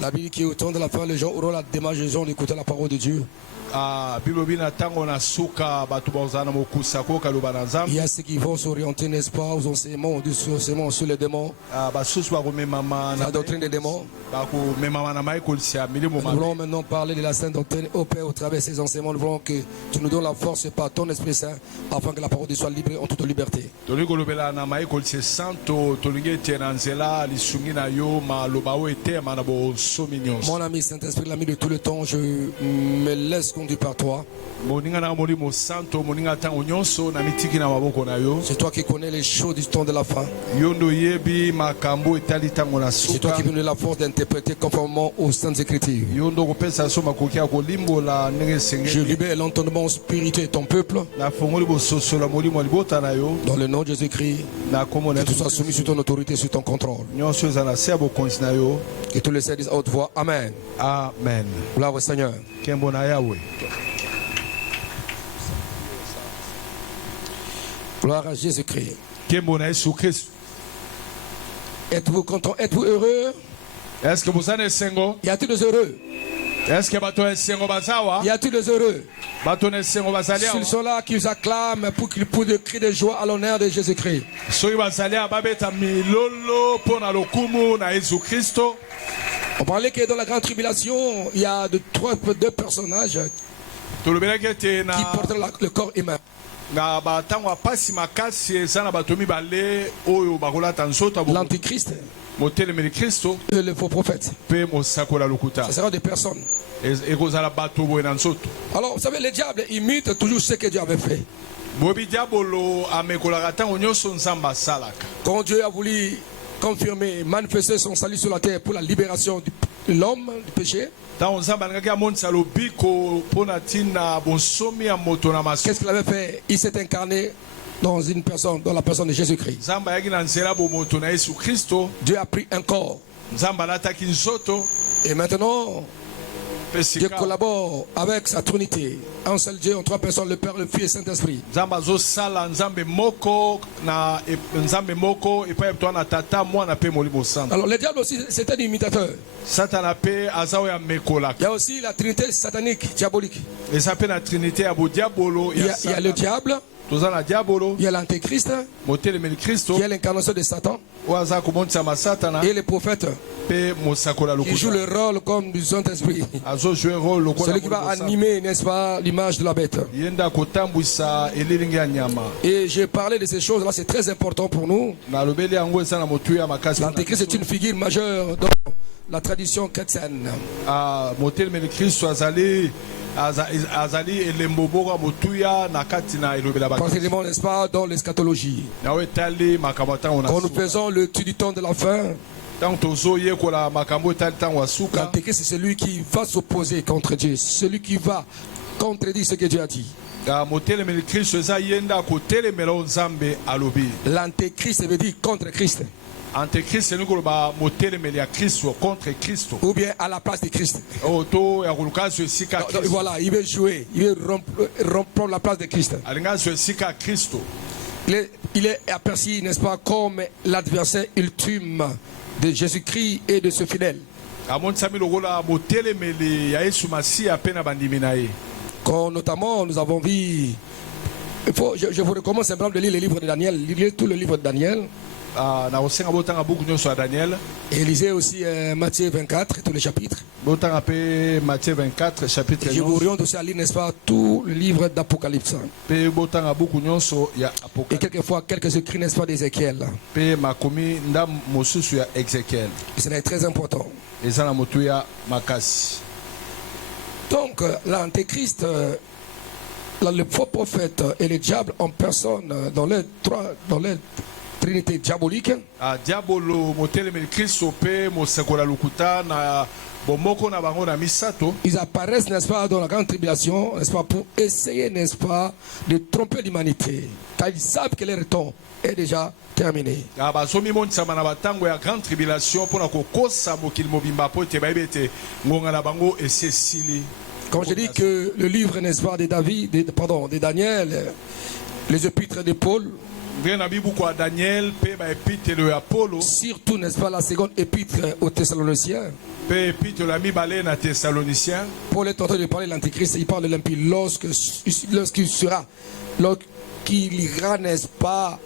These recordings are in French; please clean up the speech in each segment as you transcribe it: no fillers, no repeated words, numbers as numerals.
La Bible qui est au temps de la fin, les gens auront la démangeaison d'écouter la parole de Dieu. Il y a ceux qui vont s'orienter, n'est-ce pas, aux enseignements sur les démons, la doctrine des démons. Nous voulons maintenant parler de la sainte doctrine au Père au travers de ces enseignements. Nous voulons que tu nous donnes la force par ton Esprit Saint afin que la parole de soit libre en toute liberté. Mon ami Saint-Esprit, l'ami de tout le temps, je me laisse conduire par toi. C'est toi qui connais les choses du temps de la fin. C'est toi qui me donnes la force d'interpréter conformément aux Saintes Écritures. Je libère l'entendement spirituel de ton peuple. Dans le nom de Jésus-Christ, que tu sois soumis sur ton autorité, sur ton contrôle. Que tous les saints disent à haute voix, Amen. Amen. Gloire au Seigneur. Gloire à Jésus-Christ. Êtes-vous content? Êtes-vous heureux? Est-ce que vous êtes single? Y a-t-il des heureux? Est-ce que vous êtes single? Y a-t-il des heureux? Ils sont là qui vous acclament pour qu'ils puissent crier de joie à l'honneur de Jésus-Christ. On parlait que dans la grande tribulation, il y a deux personnages qui portent le corps humain. L'antichrist et le faux prophète. Ce sera des personnes. Alors, vous savez, le diable imite toujours ce que Dieu avait fait. Quand Dieu a voulu confirmer, manifester son salut sur la terre pour la libération de l'homme du péché, qu'est-ce qu'il avait fait? Il s'est incarné dans une personne, dans la personne de Jésus-Christ. Dieu a pris un corps. Et maintenant, Dieu collabore avec sa Trinité. Un seul Dieu, en trois personnes, le Père, le Fils et le Saint-Esprit. Alors le diable aussi, c'est un imitateur. Il y a aussi la Trinité satanique, diabolique. Il y a le diable. Il y a l'antéchrist, il y a l'incarnation de Satan et les prophètes qui jouent le rôle comme du Saint-Esprit. Celui qui va animer, n'est-ce pas, l'image de la bête. Et j'ai parlé de ces choses-là, c'est très important pour nous. L'antéchrist est une figure majeure dans la tradition chrétienne. Particulièrement, n'est-ce pas, dans l'eschatologie. Quand nous faisons l'étude du temps de la fin, l'antéchrist c'est celui qui va s'opposer contre Dieu, celui qui va contredire ce que Dieu a dit. L'antéchrist veut dire contre Christ. Antéchrist, c'est contre Christ. Ou bien à la place de Christ. Voilà, il veut jouer, il veut rompre la place de Christ. Il est aperçu, n'est-ce pas, comme l'adversaire ultime de Jésus-Christ et de ce fidèle. Quand notamment nous avons vu, je vous recommande simplement de lire le livre de Daniel, lisez tout le livre de Daniel. Et lisez aussi Matthieu 24, tous les chapitres. Matthieu 24, chapitre 11. Je vous oriente aussi à lire, n'est-ce pas, tout le livre d'Apocalypse. Et quelquefois, quelques écrits, n'est-ce pas, d'Ézéchiel. Et c'est très important. Donc, l'antéchrist, le faux prophète et le diable en personne dans les Trinité diabolique. Ils apparaissent, n'est-ce pas, dans la grande tribulation, n'est-ce pas, pour essayer, n'est-ce pas, de tromper l'humanité. Car ils savent que leur temps est déjà terminé. Quand je dis que le livre, n'est-ce pas, de Daniel, les épîtres de Paul, Surtout, n'est-ce pas, la seconde épître aux Thessaloniciens. Paul est en train de parler de l'Antéchrist. Il parle de l'impie lorsqu'il ira, n'est-ce pas,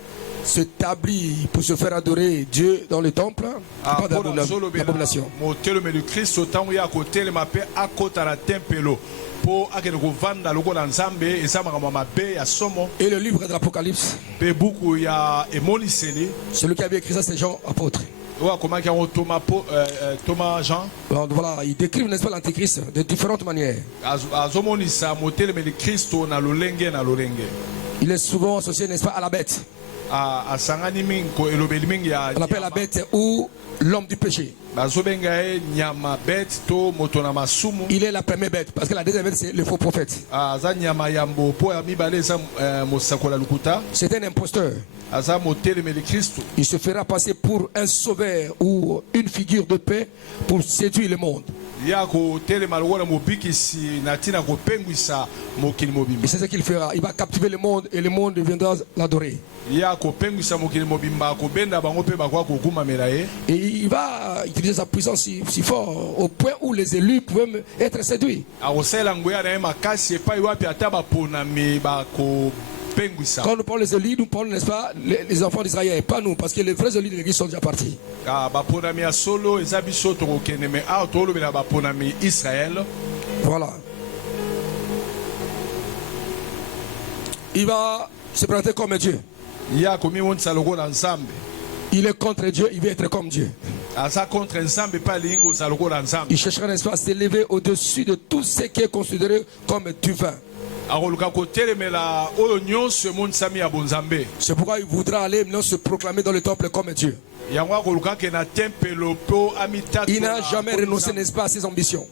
s'établir pour se faire adorer Dieu dans le temple. Pas d'abomination. Et le livre de l'Apocalypse, celui qui avait écrit ça, c'est Jean apôtre. Thomas Jean. Voilà, il décrit, n'est-ce pas, l'Antéchrist de différentes manières. Il est souvent associé, n'est-ce pas, à la bête. On appelle la bête ou l'homme du péché. Il est la première bête parce que la deuxième bête, c'est le faux prophète. C'est un imposteur. Il se fera passer pour un sauveur ou une figure de paix pour séduire le monde. Et c'est ce qu'il fera. Il va captiver le monde et le monde viendra l'adorer. Et il va utiliser sa puissance si fort au point où les élus peuvent être séduits. Quand nous parlons des élus, nous parlons, n'est-ce pas, les enfants d'Israël, pas nous, parce que les vrais élus de l'église sont déjà partis. Voilà. Il va se présenter comme Dieu. Il est contre Dieu, il veut être comme Dieu. Il cherchera, n'est-ce pas, à s'élever au-dessus de tout ce qui est considéré comme divin. C'est pourquoi il voudra aller maintenant se proclamer dans le temple comme Dieu. Il n'a jamais renoncé, n'est-ce pas, à ses ambitions.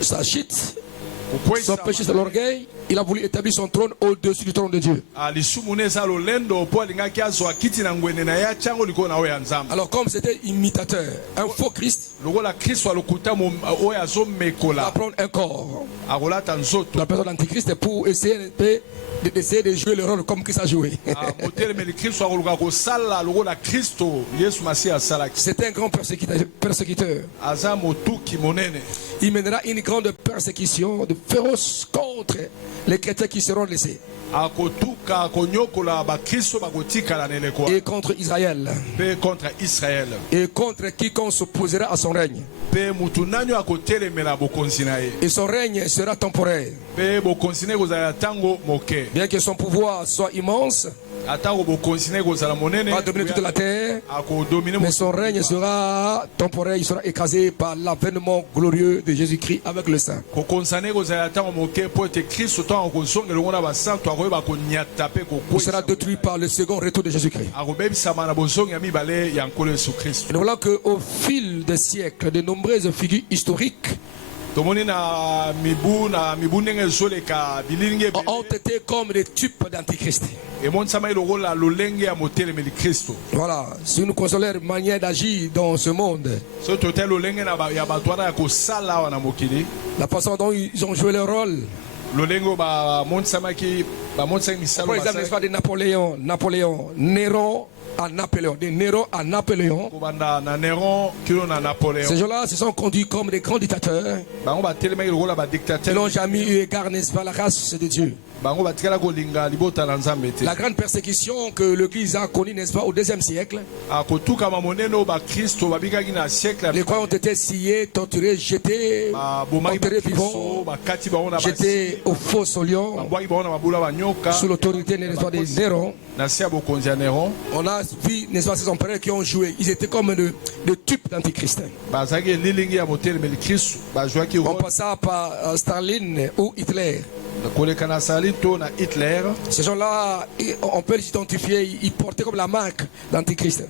Sa chute, son péché, c'est l'orgueil. Il a voulu établir son trône au-dessus du trône de Dieu. Alors comme c'était imitateur, un faux Christ, il va prendre un corps, la personne d'Antichrist, pour essayer de jouer le rôle comme Christ a joué. C'est un grand persécuteur. Il mènera une grande persécution de féroce contre les chrétiens qui seront laissés. Et contre Israël. Et contre quiconque s'opposera à son règne. Et son règne sera temporaire. Bien que son pouvoir soit immense, va dominer toute la terre, mais son règne sera temporaire. Il sera écrasé par l'avènement glorieux de Jésus-Christ avec le Saint. Il sera détruit par le second retour de Jésus-Christ. Et voilà qu'au fil des siècles, de nombreuses figures historiques ont été comme des types d'antichrist. Voilà, si nous considérons leur manière d'agir dans ce monde, la façon dont ils ont joué leur rôle. Par exemple, l'histoire de Napoléon, Néron à Napoléon, de Néron à Napoléon. Ces gens-là se sont conduits comme des grands dictateurs. Ils n'ont jamais eu égard, n'est-ce pas, la race de Dieu. La grande persécution que l'Église a connue, n'est-ce pas, au deuxième siècle. Les croyants ont été sciés, torturés, jetés, enterrés vivants, jetés au faux au lion, sous l'autorité, n'est-ce pas, de Néron. On a vu, n'est-ce pas, ces empereurs qui ont joué. Ils étaient comme de types d'antichrist. On passa par Staline ou Hitler. Ces gens-là, on peut les identifier, ils portaient comme la marque d'Antichrist.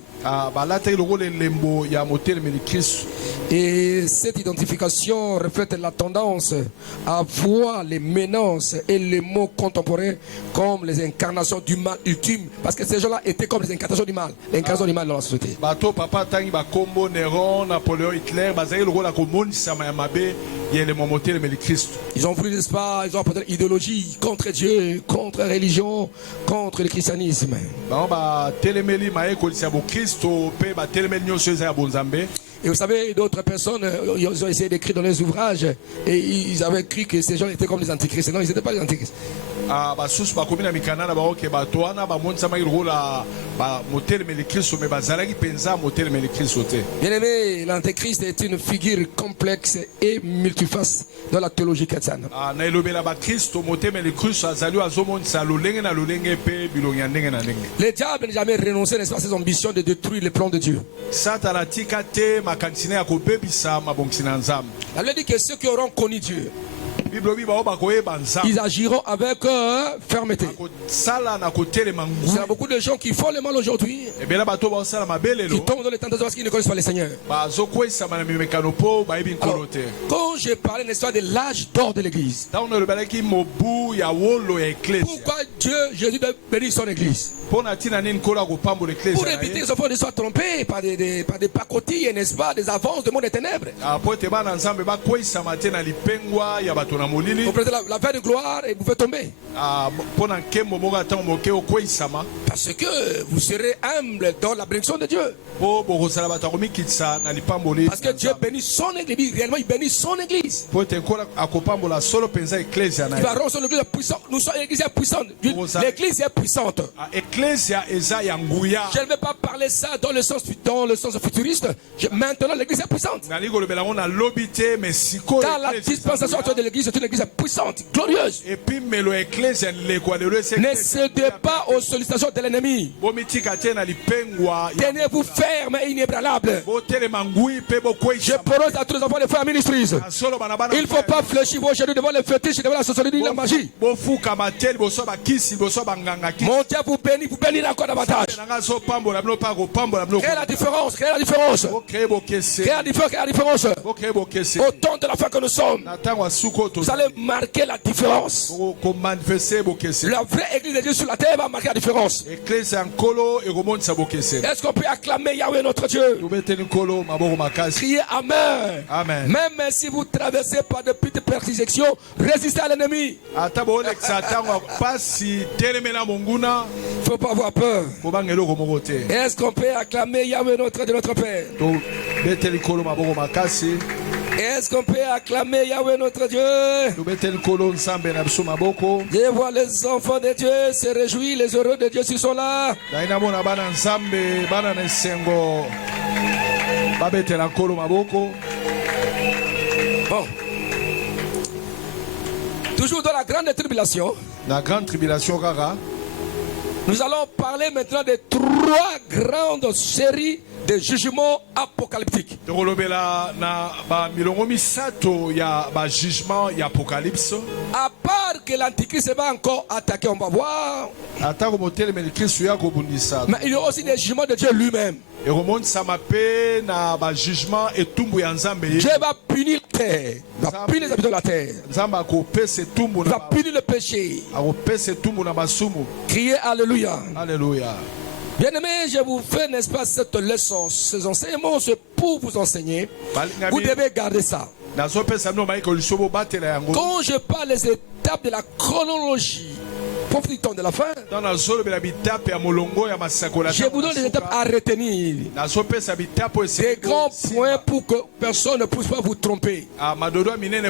Et cette identification reflète la tendance à voir les menaces et les mots contemporains comme les incarnations du mal ultime. Parce que ces gens-là étaient comme les incarnations du mal. L'incarnation du mal dans la société. Ils ont voulu, n'est-ce pas, ils ont apporté l'idéologie contre Dieu, contre la religion, contre le christianisme. Et vous savez, d'autres personnes, ils ont essayé d'écrire dans les ouvrages et ils avaient cru que ces gens étaient comme les antichrists. Non, ils n'étaient pas les antichrists. Bien aimé, l'antéchrist est une figure complexe et multiface dans la théologie chrétienne. Le diable n'a jamais renoncé, n'est-ce pas, à ses ambitions de détruire les plans de Dieu. La Bible dit que ceux qui auront connu Dieu, ils agiront avec fermeté. Il y a beaucoup de gens qui font le mal aujourd'hui, qui tombent dans les tentations parce qu'ils ne connaissent pas le Seigneur. Alors, quand je parlais, n'est-ce pas, de l'âge d'or de l'église, pourquoi Dieu, Jésus, doit bénir son église? Pour éviter que les enfants ne soient trompés par des pacotilles, n'est-ce pas, des avances de monde des ténèbres. Vous prenez la veille de gloire et vous faites tomber. Parce que vous serez humble dans la bénédiction de Dieu. Parce que Dieu bénit son église. Réellement, il bénit son église. Il va rendre son église puissante. Nous sommes une église puissante. L'église est puissante. Je ne vais pas parler ça dans le sens futuriste. Maintenant, l'église est puissante. Car la dispensation de l'église est une église puissante, glorieuse. Ne cédez pas aux sollicitations de l'ennemi. Tenez-vous ferme et inébranlable. Je prononce à tous les enfants de frères ministres. Il ne faut pas fléchir vos genoux devant les fétiches, devant la sorcellerie, la magie. Mon Dieu vous bénit, vous bénit encore davantage. Créez la différence, créez la différence. Créez la différence. Au temps de la fin que nous sommes, vous allez marquer la différence. La vraie église de Dieu sur la terre va marquer la différence. Est-ce qu'on peut acclamer Yahweh notre Dieu? Criez Amen. Amen. Même si vous traversez par de petites persécutions, résistez à l'ennemi. Il ne faut pas avoir peur. Est-ce qu'on peut acclamer Yahweh notre Père? Est-ce qu'on peut acclamer Yahweh notre Dieu? Je vois les enfants de Dieu se réjouir, les heureux de Dieu s'ils sont là. Bon. Toujours dans la grande tribulation. La grande tribulation, Rara. Nous allons parler maintenant de 3 grandes séries de jugements apocalyptiques. À part que l'antichrist va encore attaquer, on va voir. Mais il y a aussi des jugements de Dieu lui-même. Dieu va punir la terre. Il va punir les habitants de la terre. Il va punir le péché. Criez Alléluia. Alléluia. Bien aimé, je vous fais, n'est-ce pas, cette leçon, ces enseignements, c'est pour vous enseigner. Vous devez garder ça. Quand je parle des étapes de la chronologie prophétique de la fin, je vous donne des étapes à retenir. Des grands points pour que personne ne puisse pas vous tromper.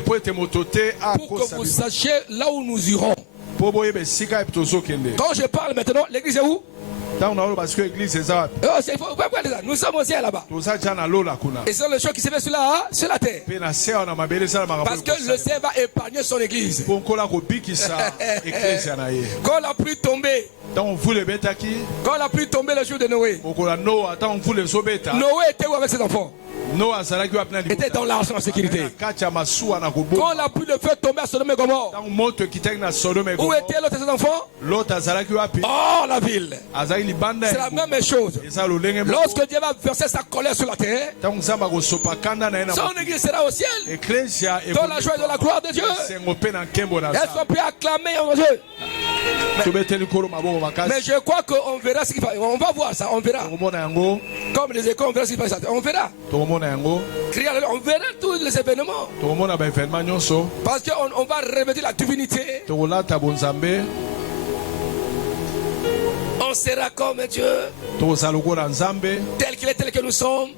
Pour que vous sachiez là où nous irons. Quand je parle maintenant, l'église est où? Nous sommes aussi là-bas. Et c'est le choix qui se fait sur la terre. Parce que le Seigneur va épargner son église. Quand la pluie tombée, quand la pluie tombée le jour de Noé, Noé était où avec ses enfants? Était dans l'arche en sécurité. Quand la pluie de feu tombait à Sodome et Gomorrhe, où étaient l'autre ses enfants? Oh, la ville. C'est la même chose. Lorsque Dieu va verser sa colère sur la terre, son église sera au ciel, dans la joie et dans la gloire de Dieu. Est-ce qu'on peut acclamer en Dieu? Mais je crois qu'on verra ce qui va. On va voir ça, on verra. Comme les écoles, on verra ce qui va se passer. On verra. On verra tous les événements. Parce qu'on va revêtir la divinité. On sera comme Dieu. Tel qu'il est, tel que nous sommes.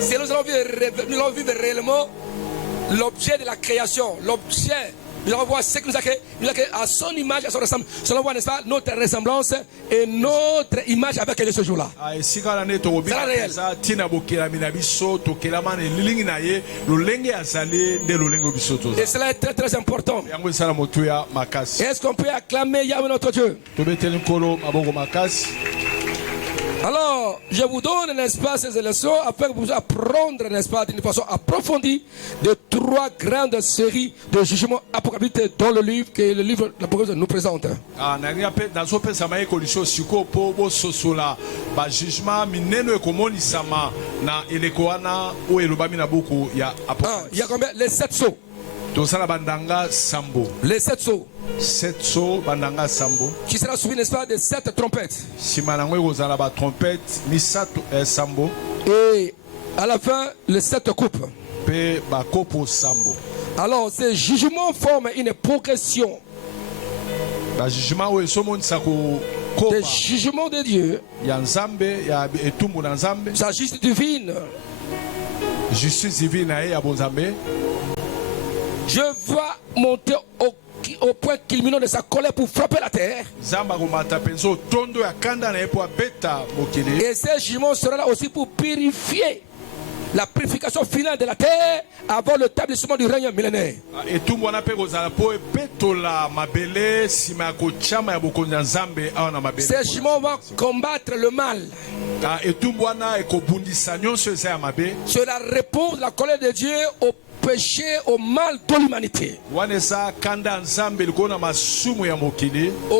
Si nous allons vivre réellement l'objet de la création, l'objet, nous allons voir ce que nous a créé à son image, à son ressemblance. Nous allons voir, n'est-ce pas, notre ressemblance et notre image avec elle ce jour-là. C'est la réelle. Et cela est très très important. Est-ce qu'on peut acclamer Yahweh notre Dieu? Alors, je vous donne, n'est-ce pas, ces leçons afin que vous puissiez apprendre, n'est-ce pas, d'une façon approfondie de 3 grandes séries de jugements apocalyptiques dans le livre que le livre de l'Apocalypse nous présente. Il y a combien? Les 7 sceaux. Les 7 sceaux. 7 sceaux, bandanga sambo. Qui sera suivi, n'est-ce pas, de 7 trompettes. Et à la fin, les 7 coupes. Alors, ces jugements forment une progression. Des jugements de Dieu. Sa justice divine. Je vois monter au point culminant de sa colère pour frapper la terre. Et ces jugements seront là aussi pour purifier la purification finale de la terre avant l'établissement du règne millénaire. Ces jugements vont combattre le mal. Cela répond la colère de Dieu au péché, au mal de l'humanité. Au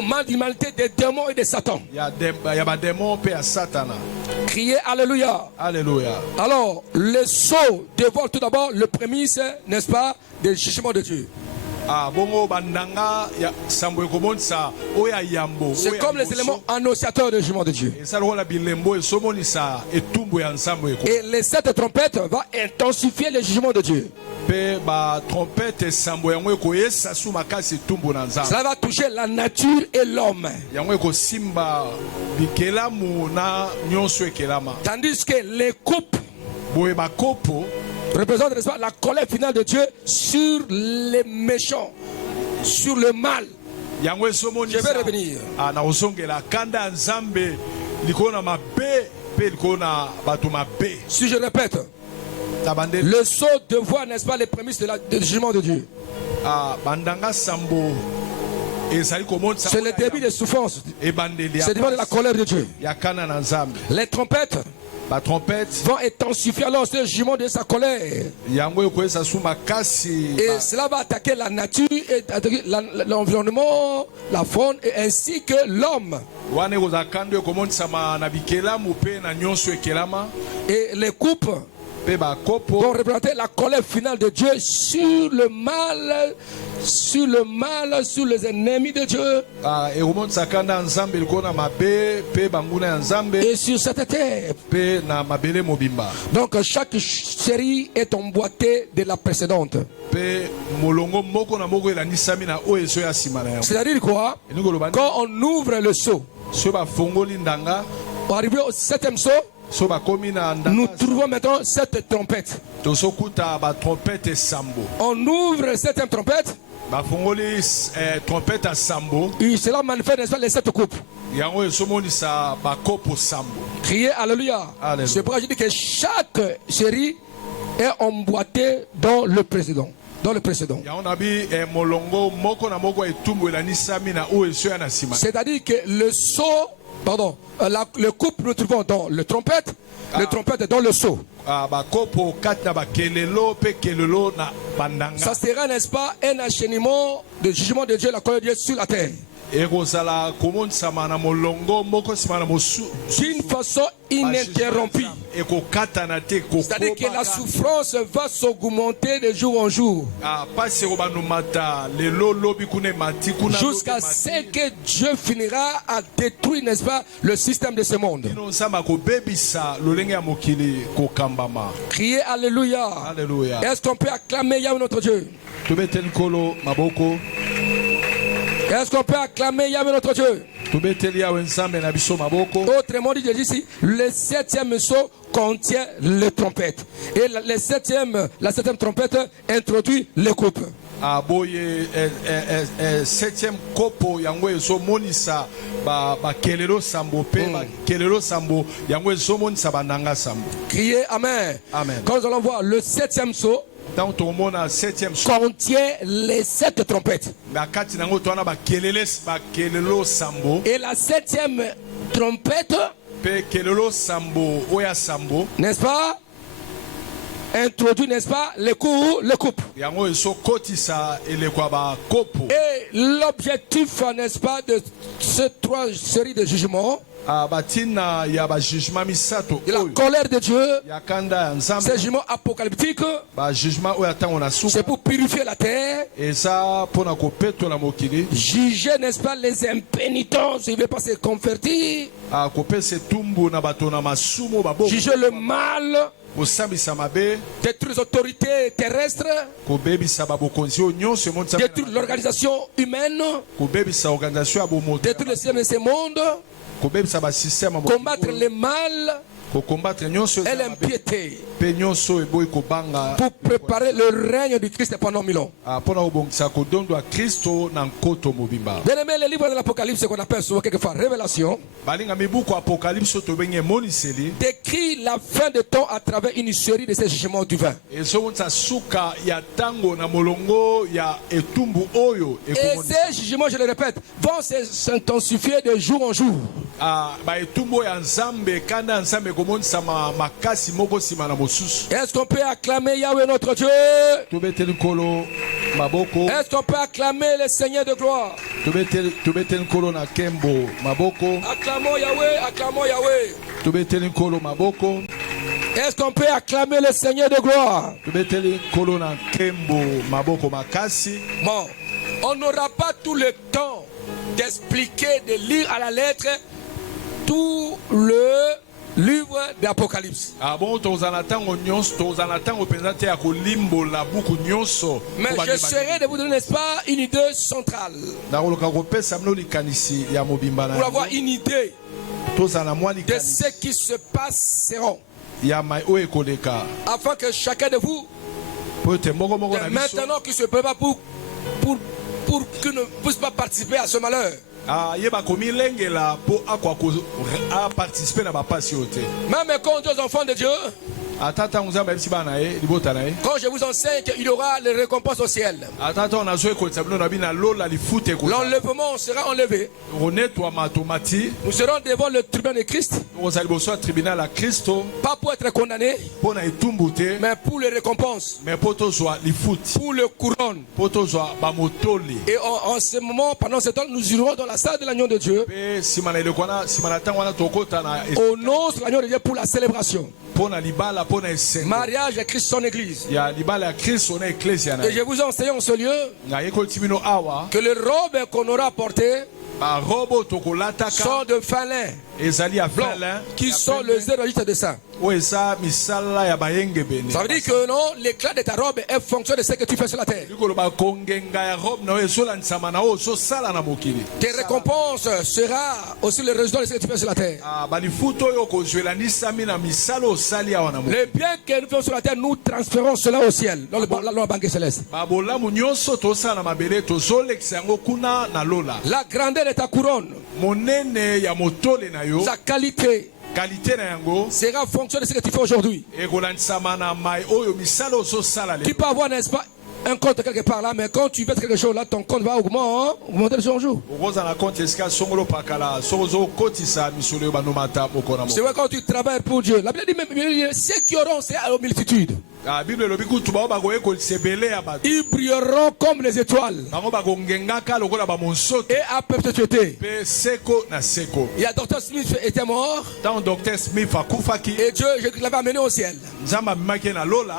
mal de l'humanité des démons et de Satan. Criez Alléluia. Alléluia. Alors, le sceau dévoile tout d'abord le prémisse, n'est-ce pas, des jugements de Dieu. C'est comme les éléments annonciateurs du jugement de Dieu. Et les 7 trompettes vont intensifier le jugement de Dieu. Cela va toucher la nature et l'homme. Tandis que les coupes représente, n'est-ce pas, la colère finale de Dieu sur les méchants, sur le mal. Je vais revenir. Si je répète, le sceau de voir, n'est-ce pas, les prémices du jugement de Dieu. C'est le début des souffrances. C'est le début de la colère de Dieu. Les trompettes vont intensifier alors ce jugement de sa colère. Et cela va attaquer la nature, et l'environnement, la faune, et ainsi que l'homme. Et les coupes vont représenter la colère finale de Dieu sur le mal, sur les ennemis de Dieu. Et sur cette terre. Donc chaque série est emboîtée de la précédente. C'est-à-dire quoi? Quand on ouvre le seau, on arrive au 7e seau. Nous trouvons maintenant 7 trompettes. On ouvre 7e trompette. Et cela manifeste, n'est-ce pas, les 7 coupes. Criez Alléluia. C'est pourquoi je dis que chaque série est emboîtée dans le précédent. C'est-à-dire que le seau, le couple nous trouvons dans le trompette, le trompette dans le seau. Ça sera, n'est-ce pas, un enchaînement de jugement de Dieu, la colère de Dieu sur la terre. d'une façon ininterrompue. C'est-à-dire que la souffrance va s'augmenter de jour en jour. Jusqu'à ce que Dieu finira à détruire, n'est-ce pas, le système de ce monde. Criez Alléluia. Alléluia. Est-ce qu'on peut acclamer Yahweh notre Dieu? Est-ce qu'on peut acclamer Yahweh notre Dieu? Autrement dit, je dis ici, le 7e sceau contient les trompettes. Et la septième trompette introduit les coupes. Septième kopo yango ezomonisa ba kelelo sambo pe ba kelelo sambo yango ezomonisa bananga sambo. Criez amen. Amen. Quand nous allons voir le 7e sceau contient les 7 trompettes. Et la 7e trompette, n'est-ce pas, introduit, n'est-ce pas, les coupes. Et l'objectif, n'est-ce pas, de ces 3 séries de jugements, de la colère de Dieu, ces jugements apocalyptiques, c'est pour purifier la terre, juger, n'est-ce pas, les impénitents, ils ne veulent pas se convertir, juger le mal, détruire les autorités terrestres, détruire l'organisation humaine, détruire le système de ce monde, combattre le mal et l'impiété pour préparer le règne du Christ pendant 1000 ans. Bien-aimé, le livre de l'Apocalypse qu'on appelle souvent quelquefois Révélation décrit la fin de temps à travers une série de ces jugements divins. Et ces jugements, je le répète, vont s'intensifier de jour en jour. Est-ce qu'on peut acclamer Yahweh notre Dieu? Est-ce qu'on peut acclamer le Seigneur de gloire? Acclamons Yahweh, acclamons Yahweh. Est-ce qu'on peut acclamer le Seigneur de gloire? Bon, on n'aura pas tout le temps d'expliquer, de lire à la lettre tout le livre d'Apocalypse. Mais j'essaierai de vous donner, n'est-ce pas, une idée centrale. Pour avoir une idée de ce qui se passeront. Afin que chacun de vous, maintenant qui se prépare pour qu'il ne puisse pas participer à ce malheur. Même quand aux enfants de Dieu, quand je vous enseigne qu'il y aura les récompenses au ciel, l'enlèvement sera enlevé. Nous serons devant le tribunal de Christ, pas pour être condamnés, mais pour les récompenses, pour le couronne. Et en ce moment, pendant ce temps, nous irons dans la salle de l'agneau de Dieu, au nom de l'agneau de Dieu, pour la célébration. Mariage à Christ son église. Et je vous enseigne en ce lieu que les robes qu'on aura portées sont de fin lin, qui sont les héroldites de saints. Ça veut dire que non, l'éclat de ta robe est fonction de ce que tu fais sur la terre. Tes récompenses sera aussi le résultat de ce que tu fais sur la terre. Les biens que nous faisons sur la terre, nous transférons cela au ciel, dans la banque céleste. La grandeur de ta couronne, sa qualité, sera fonction de ce que tu fais aujourd'hui. Tu peux avoir, n'est-ce pas, un compte quelque part là, mais quand tu fais quelque chose là, ton compte va augmenter de jour en jour. C'est vrai, quand tu travailles pour Dieu. La Bible dit même, ceux qui auront, c'est à la multitude. Ils brilleront comme les étoiles. Et à perpétuité. Il y a Dr. Smith était mort. Et Dieu l'avait amené au ciel.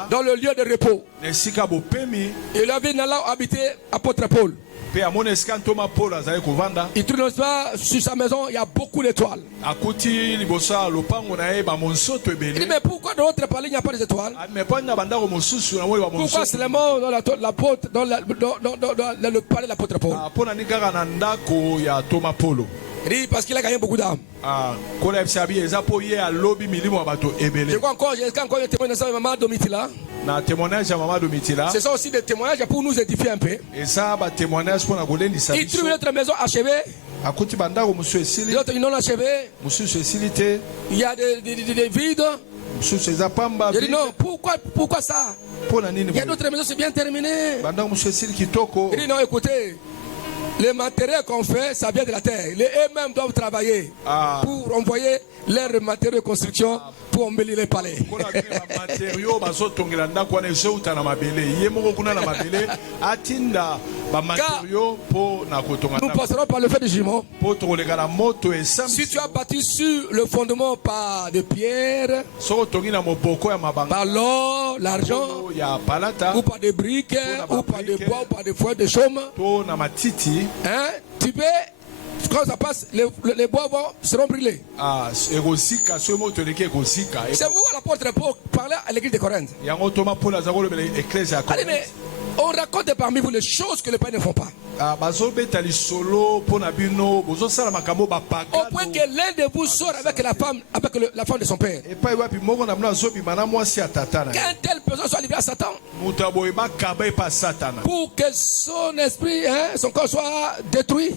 Dans le lieu de repos. Il avait habité apôtre Paul. Il trouve pas sur sa maison, il y a beaucoup d'étoiles. Il dit mais pourquoi dans notre palais il n'y a pas d'étoiles? Pourquoi seulement dans le palais de l'apôtre Paul? Il dit parce qu'il a gagné beaucoup d'âmes. Je crois encore un témoignage de maman Domitila. Ce sont aussi des témoignages pour nous édifier un peu. Il trouve notre maison achevée. L'autre non achevée. Il y a des vides. Je dis non, pourquoi ça? Il y a d'autres maisons, c'est bien terminé. Il dit non, écoutez. Les matériaux qu'on fait, ça vient de la terre. Eux-mêmes doivent travailler pour envoyer leurs matériaux de construction pour embellir les palais. Nous passerons par le feu du jugement. Si tu as bâti sur le fondement par des pierres, par l'or, l'argent, ou par des briques, ou par des bois, ou par des feuilles de chaume, hein, tu peux, quand ça passe, les bois seront brûlés. C'est vous l'apôtre Paul parlait à l'église de Corinthe. Allez, mais on raconte parmi vous les choses que les pères ne font pas. Au point que l'un de vous sort avec la femme de son père. Qu'une telle personne soit livrée à Satan. Pour que son esprit, son corps soit détruit.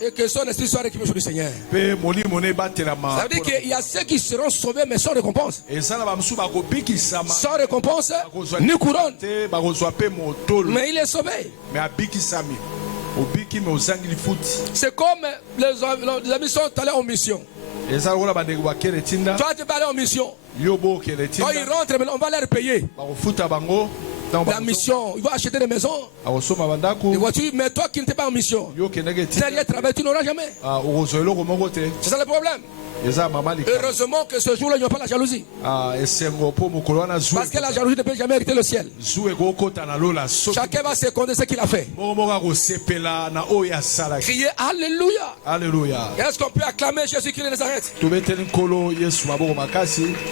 Et que son esprit soit récupéré sur le Seigneur. Ça veut dire qu'il y a ceux qui seront sauvés mais sans récompense. Sans récompense, ni couronne. Mais il est sauvé. C'est comme les amis sont allés en mission. Toi tu vas aller en mission. Quand ils rentrent, on va leur payer la mission. Ils vont acheter des maisons, des voitures. Mais toi qui n'étais pas en mission, tu n'as rien travaillé, tu n'auras jamais. C'est ça le problème. Heureusement que ce jour-là, il n'y a pas la jalousie. Parce que la jalousie ne peut jamais hériter le ciel. Chacun va se compter ce qu'il a fait. Crier Alléluia. Alléluia. Est-ce qu'on peut acclamer Jésus-Christ de Nazareth?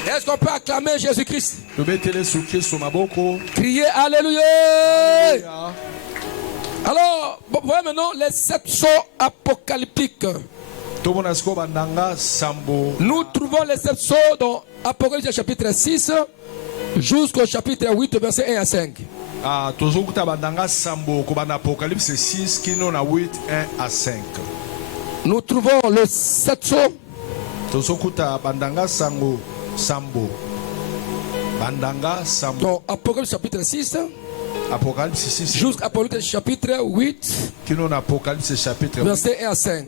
Est-ce qu'on peut acclamer Jésus-Christ? Crier Alléluia. Alors, voyez maintenant les 7 sceaux apocalyptiques. Nous trouvons les 7 sceaux dans Apocalypse chapitre 6 jusqu'au chapitre 8 verset 1 à 5. Nous trouvons les 7 sceaux dans Apocalypse chapitre 6 jusqu'à Apocalypse chapitre 8 verset 1 à 5.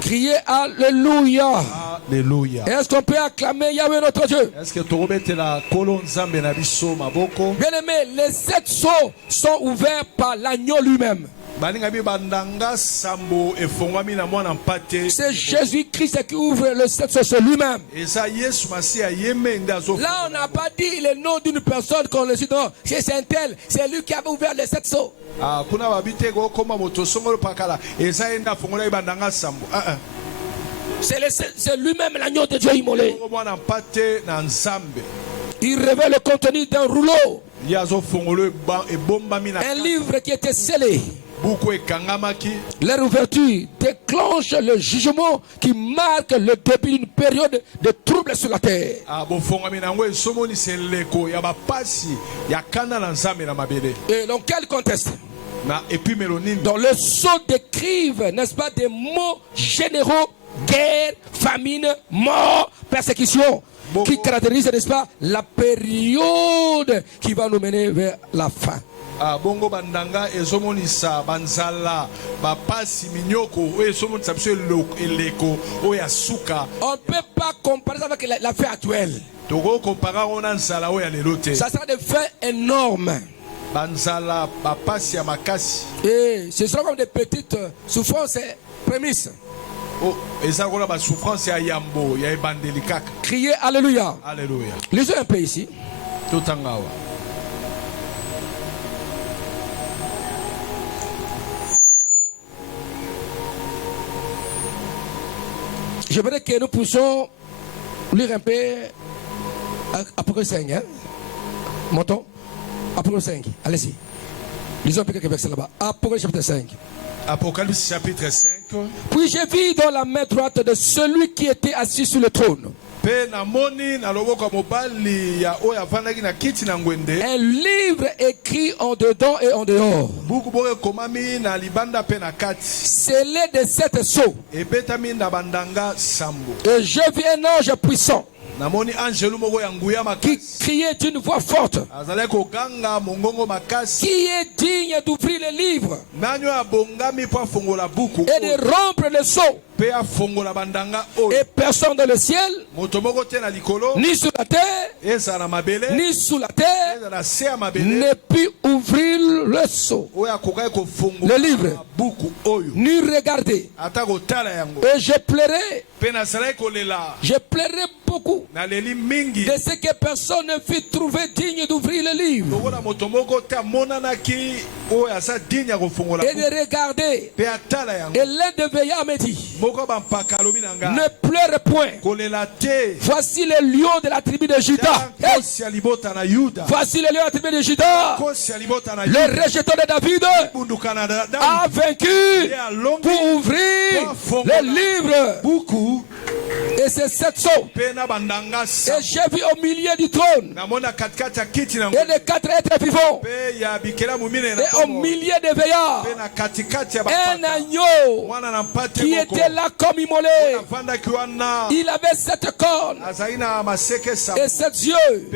Criez Alléluia. Alléluia. Est-ce qu'on peut acclamer Yahweh notre Dieu? Bien aimé, les 7 sceaux sont ouverts par l'agneau lui-même. C'est Jésus-Christ qui ouvre le 7 sceaux lui-même. Là, on n'a pas dit le nom d'une personne qu'on le dit. Non, c'est un tel. C'est lui qui avait ouvert les 7 sceaux. C'est lui-même l'agneau de Dieu immolé. Il révèle le contenu d'un rouleau. Un livre qui était scellé. Leur ouverture déclenche le jugement qui marque le début d'une période de troubles sur la terre. Et dans quel contexte? Dans le sceau décrivent, n'est-ce pas, des mots généraux: guerre, famine, mort, persécution, qui caractérisent, n'est-ce pas, la période qui va nous mener vers la fin. bongo bandanga ezomonisa banzala bapasi minyoko ezomonisa biso eleko oya suka. On ne peut pas comparer ça avec la fête actuelle. Toko compara ona nzala oya lelote. Ça sera des faits énormes. Banzala bapasi ya makasi. Et ce sera comme des petites souffrances et prémices. Oh, eza kola ba souffrance ya yambo ya ebandeli kaka. Criez alléluia. Alléluia. Lisez un peu ici. Totangawa. Je voudrais que nous puissions lire un peu Apocalypse 5. Hein? Montons. Apocalypse 5. Allez-y. Lisons un peu quelques versets là-bas. Apocalypse chapitre 5. Apocalypse chapitre 5. Puis j'ai vu dans la main droite de celui qui était assis sur le trône un livre écrit en dedans et en dehors, scellé de 7 sceaux. Et je vis un ange puissant qui criait d'une voix forte, qui est digne d'ouvrir le livre et de rompre le sceau. Et personne dans le ciel, ni sur la terre, ni sous la terre, ne put ouvrir le sceau, le livre, ni regarder. Et je pleurais beaucoup de ce que personne ne fut trouvé digne d'ouvrir le livre et de regarder. Et l'un des veillards me dit, ne pleure point. Voici les lions de la tribu de Juda. Voici les lions de la tribu de Juda. Le rejeton de David a vaincu pour ouvrir le livre. Et c'est 7 sceaux. Et j'ai vu au milieu du trône et les 4 êtres vivants et au milieu des veillards un agneau qui était là comme immolé. Il avait 7 cornes et 7 yeux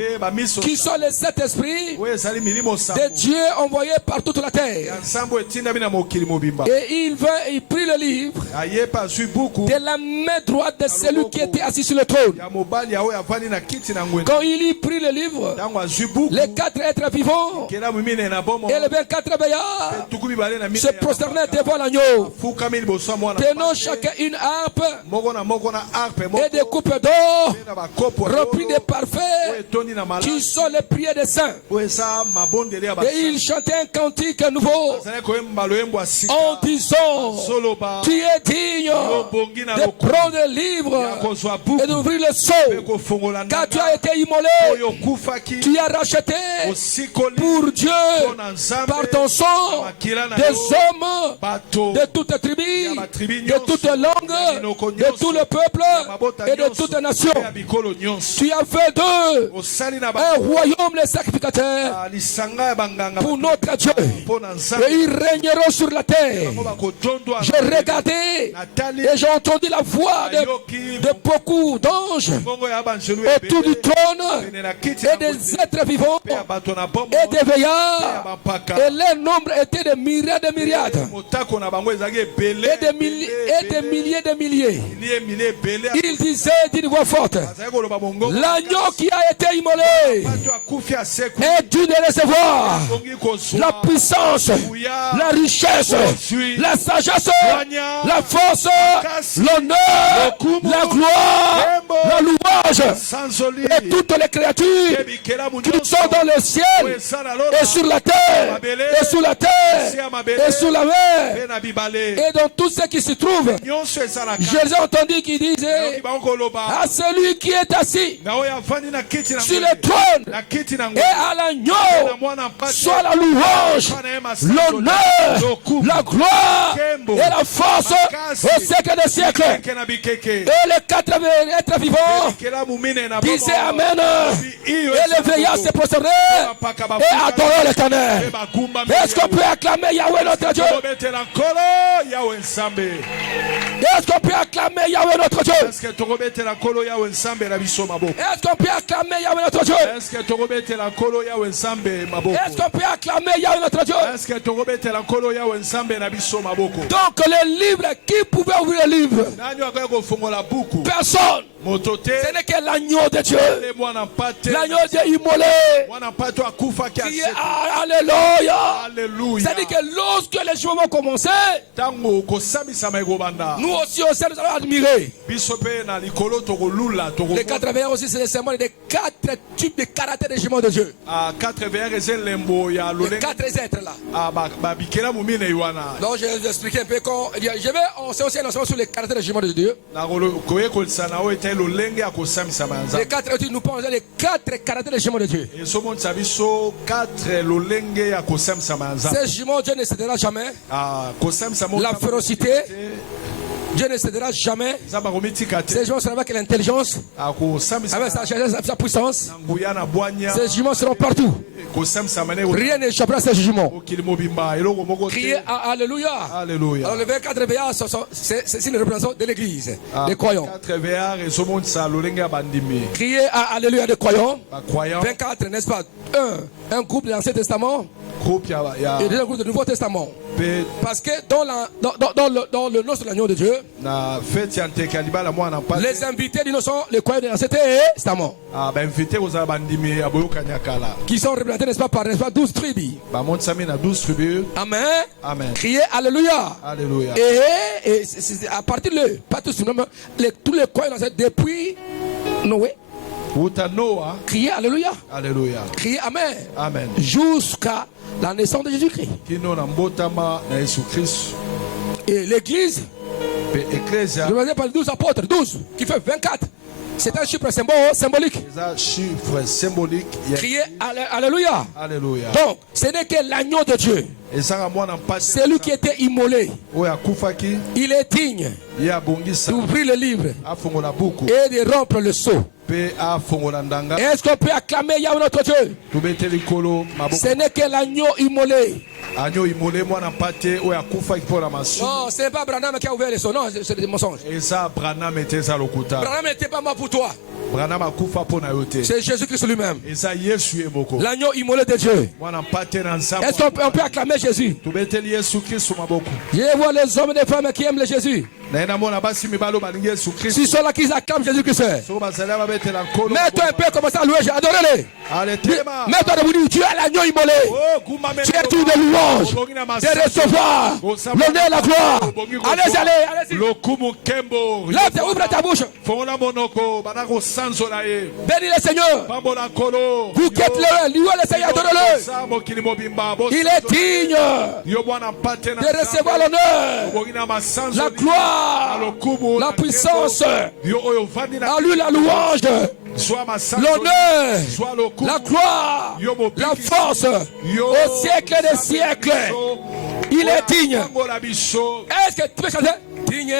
qui sont les 7 esprits de Dieu envoyés par toute la terre. Et il prit le livre de la main droite de celui qui était assis sur le trône. Quand il y prit le livre, les 4 êtres vivants et les 24 veillards se prosternaient devant l'agneau, tenant chacun une harpe et des coupes d'or remplies de parfums qui sont les prières des saints. Et ils chantaient un cantique nouveau en disant, tu es digne de prendre le livre et d'ouvrir le sceau, car tu as été immolé, tu as racheté pour Dieu par ton sang des hommes de toutes tribus, de toutes langues, de tout le peuple et de toutes nations. Tu as fait d'eux un royaume les sacrificateurs pour notre Dieu, et ils régneront sur la terre. J'ai regardé et j'ai entendu la voix de beaucoup d'anges autour du trône et des êtres vivants et des veillards, et leur nombre était de myriades de myriades et des milliers de milliers. Il disait d'une voix forte, l'agneau qui a été immolé est dû de recevoir la puissance, la richesse, la sagesse, la force, l'honneur, la gloire, la louange et toutes les créatures qui sont dans le ciel et sur la terre et sous la terre et sous la mer et dans tout ce qui se trouve. Je les ai entendus qui disaient à celui qui est assis sur le trône et à l'agneau soit la louange, l'honneur, la gloire et la force au siècle des siècles. Et les 4 êtres vivants disaient Amen. Et les veillards se prosternaient et adoraient l'Éternel. Est-ce qu'on peut acclamer Yahweh notre Dieu? Est-ce qu'on peut acclamer Yahweh notre Dieu? Est-ce qu'on peut acclamer Yahweh notre Dieu? Est-ce qu'on peut acclamer Yahweh notre Dieu? Donc les livres, qui pouvait ouvrir les livres? Personne. Ce n'est que l'agneau de Dieu. L'agneau de Dieu immolé. Qui est Alléluia. C'est-à-dire que lorsque les jours vont commencer, nous aussi nous allons admirer. Les 80 aussi, c'est le symbole des 4 types de caractères des jugements de Dieu. Les 4 êtres là. Donc je vais vous expliquer un peu. C'est aussi un enseignement sur les caractères des jugements de Dieu. Les 4 êtres, nous parlons des 4 caractères des jugements de Dieu. Ces jugements, Dieu ne cédera jamais. La férocité, Dieu ne cédera jamais. Ces jugements seront avec l'intelligence, avec sa puissance. Ces jugements seront partout. Rien n'échappera à ces jugements. Criez Alléluia. Alors le 24 veillards, c'est une représentation de l'église, des croyants. Criez Alléluia des croyants. 24, n'est-ce pas? Un groupe de l'Ancien Testament et un groupe du Nouveau Testament. Parce que dans le noce de l'agneau de Dieu, les invités du noce sont les croyants de l'Ancien Testament, qui sont représentés, n'est-ce pas, par 12 tribus. Amen. Criez Alléluia. Et à partir de pas tous les croyants depuis Noé. Criez Alléluia. Criez Amen. Jusqu'à la naissance de Jésus-Christ. Et l'église, représentée par les 12 apôtres, 12, qui fait 24. C'est un chiffre symbolique. Criez Alléluia. Donc, ce n'est que l'agneau de Dieu. C'est lui qui était immolé. Il est digne d'ouvrir le livre et de rompre le sceau. Est-ce qu'on peut acclamer Yahweh notre Dieu? Ce n'est que l'agneau immolé. Non, ce n'est pas Branham qui a ouvert le sceau. Non, c'est des mensonges. Branham n'était pas mort pour toi. C'est Jésus-Christ lui-même. L'agneau immolé de Dieu. Est-ce qu'on peut acclamer Jésus? Je vois les hommes et les femmes qui aiment le Jésus. Si ceux-là qui acclament Jésus-Christ, mets-toi un peu comme ça à louer, adorez-les. Mets-toi debout, tu es l'agneau immolé. Tu es tout de louange, de recevoir l'honneur et la gloire. Allez-y. Lève, ouvre ta bouche. Bénis le Seigneur. Vous qui êtes le louez le Seigneur, adorez-le. Il est digne de recevoir l'honneur, la gloire, la puissance. À lui la louange, l'honneur, la gloire, la force au siècle des siècles. Il est digne. Est-ce que tu peux chanter? Digne.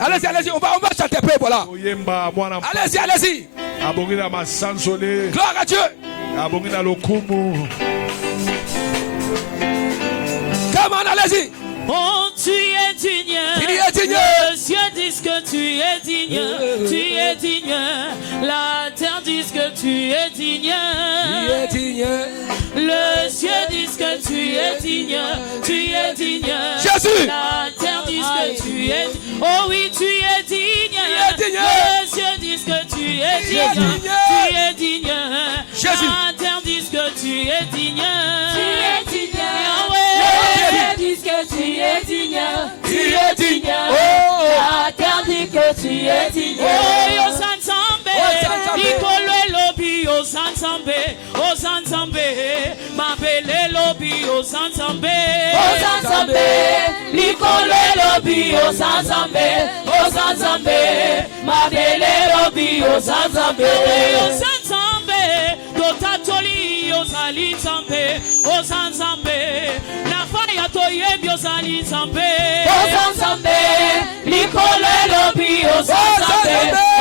Allez-y, on va chanter un peu, voilà. Allez-y. Gloire à Dieu. Come on, allez-y. Oh, tu es digne. Le ciel dit que tu es digne. Tu es digne. La terre dit que tu es digne. Le ciel dit que tu es digne. Tu es digne. Jésus. La terre dit que tu es digne. Oh oui, tu es digne. Le ciel dit que tu es digne. Tu es digne. Jésus. La terre dit que tu es digne. Tu es digne. Que tu es digne, Oh, la terre dit que tu es digne. Oh, yo sansambe, Nicole lobby, yo sansambe, ma belle lobby, yo sansambe, Nicole lobby, yo sansambe, ma belle lobby, yo sansambe, dotatoli. ozali nzambe, oza nzambe. Na faya toyebi ozali nzambe. Oza nzambe, likolo elobi oza nzambe,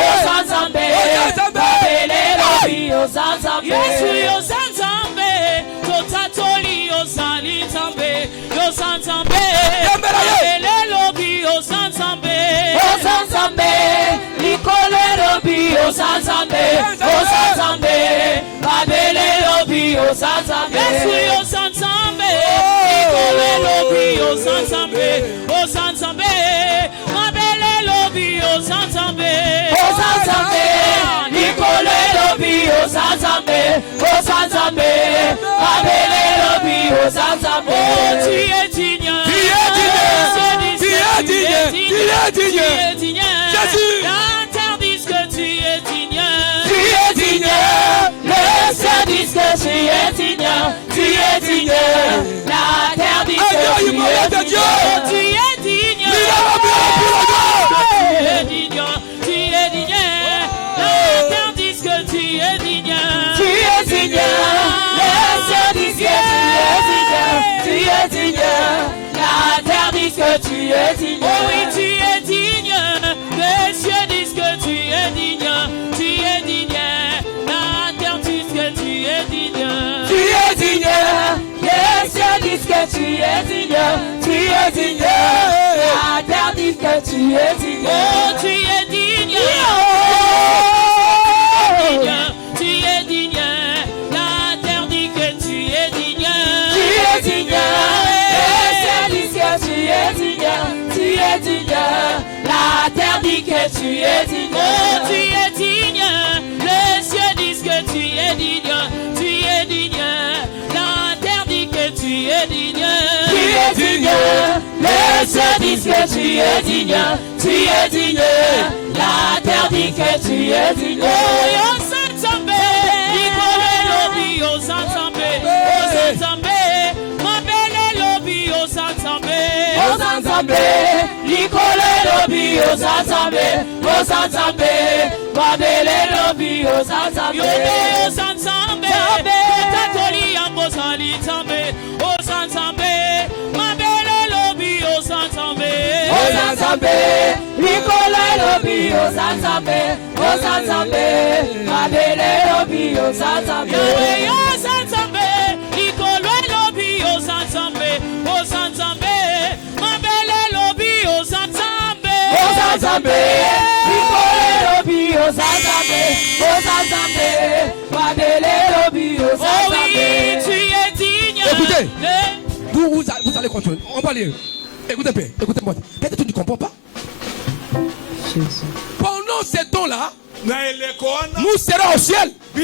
oza nzambe, babele elobi oza nzambe. Yesu oza nzambe, totatoli ozali nzambe, oza nzambe. Babele elobi oza nzambe. Oza nzambe, likolo elobi oza nzambe, oza nzambe, babele elobi oza nzambe. Yesu oza nzambe, likolo elobi oza nzambe, oza nzambe. Babele elobi oza nzambe. Oza nzambe, likolo elobi oza nzambe, oza nzambe, babele elobi oza nzambe. Oh, tu es digne, Jésus. La terre dit que tu es digne. Tu es digne, le ciel dit que tu es digne, tu es digne, la terre dit que tu es digne. Tu es digne. Tu es digne. Tu es digne. La terre dit que tu es digne. Tu es digne, le ciel dit que tu es digne, la terre dit que tu es digne. Oh oui, tu es digne. Les cieux disent que tu es digne. Tu es digne. La terre dit que tu es digne. Tu es digne, les cieux disent que tu es digne, tu es digne, la terre dit que tu es digne. Oh, tu es digne. Tu es digne. La terre dit que tu es digne. Tu es digne, les cieux disent que tu es digne, tu es digne, la terre dit que tu es digne. Oh, tu es digne. Les cieux disent que tu es digne. Tu es digne. La terre dit que tu es digne. Tu es digne, les cieux disent que tu es digne, tu es digne, la terre dit que tu es digne. Oh, yo santambe, ikole lobi yo santambe, ma belle lobi yo santambe. Oza nzambe, likolo elobi oza nzambe, oza nzambe, babele elobi oza nzambe. Yo santambe, tatoli yango zali tambe, oza nzambe, ma belle lobi yo santambe. Oza nzambe, likolo elobi oza nzambe, oza nzambe, babele elobi oza nzambe. Yo santambe, ikolo lobi yo santambe, oza nzambe, ma belle lobi yo santambe. Oza nzambe, likolo elobi oza nzambe, oza nzambe, babele elobi oza Oh oui, nzambe. tu es digne. Écoutez. Vous allez continuer. On va lire. Écoutez, Père. Écoutez-moi. Peut-être que tu ne comprends pas. Pendant ces temps-là, nous serons au ciel. Et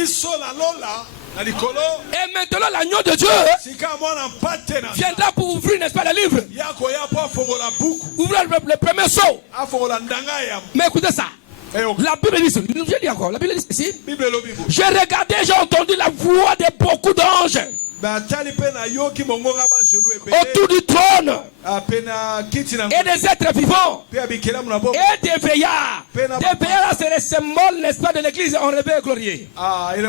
maintenant, l'agneau de Dieu viendra pour ouvrir, n'est-ce pas, le livre. Ouvrir le premier saut. Mais écoutez ça. La Bible dit, je lis encore, la Bible dit ici. J'ai regardé, j'ai entendu la voix de beaucoup d'anges autour du trône et des êtres vivants et des veillards. Des veillards, c'est le symbole, n'est-ce pas, de l'église en réveil glorieux. Et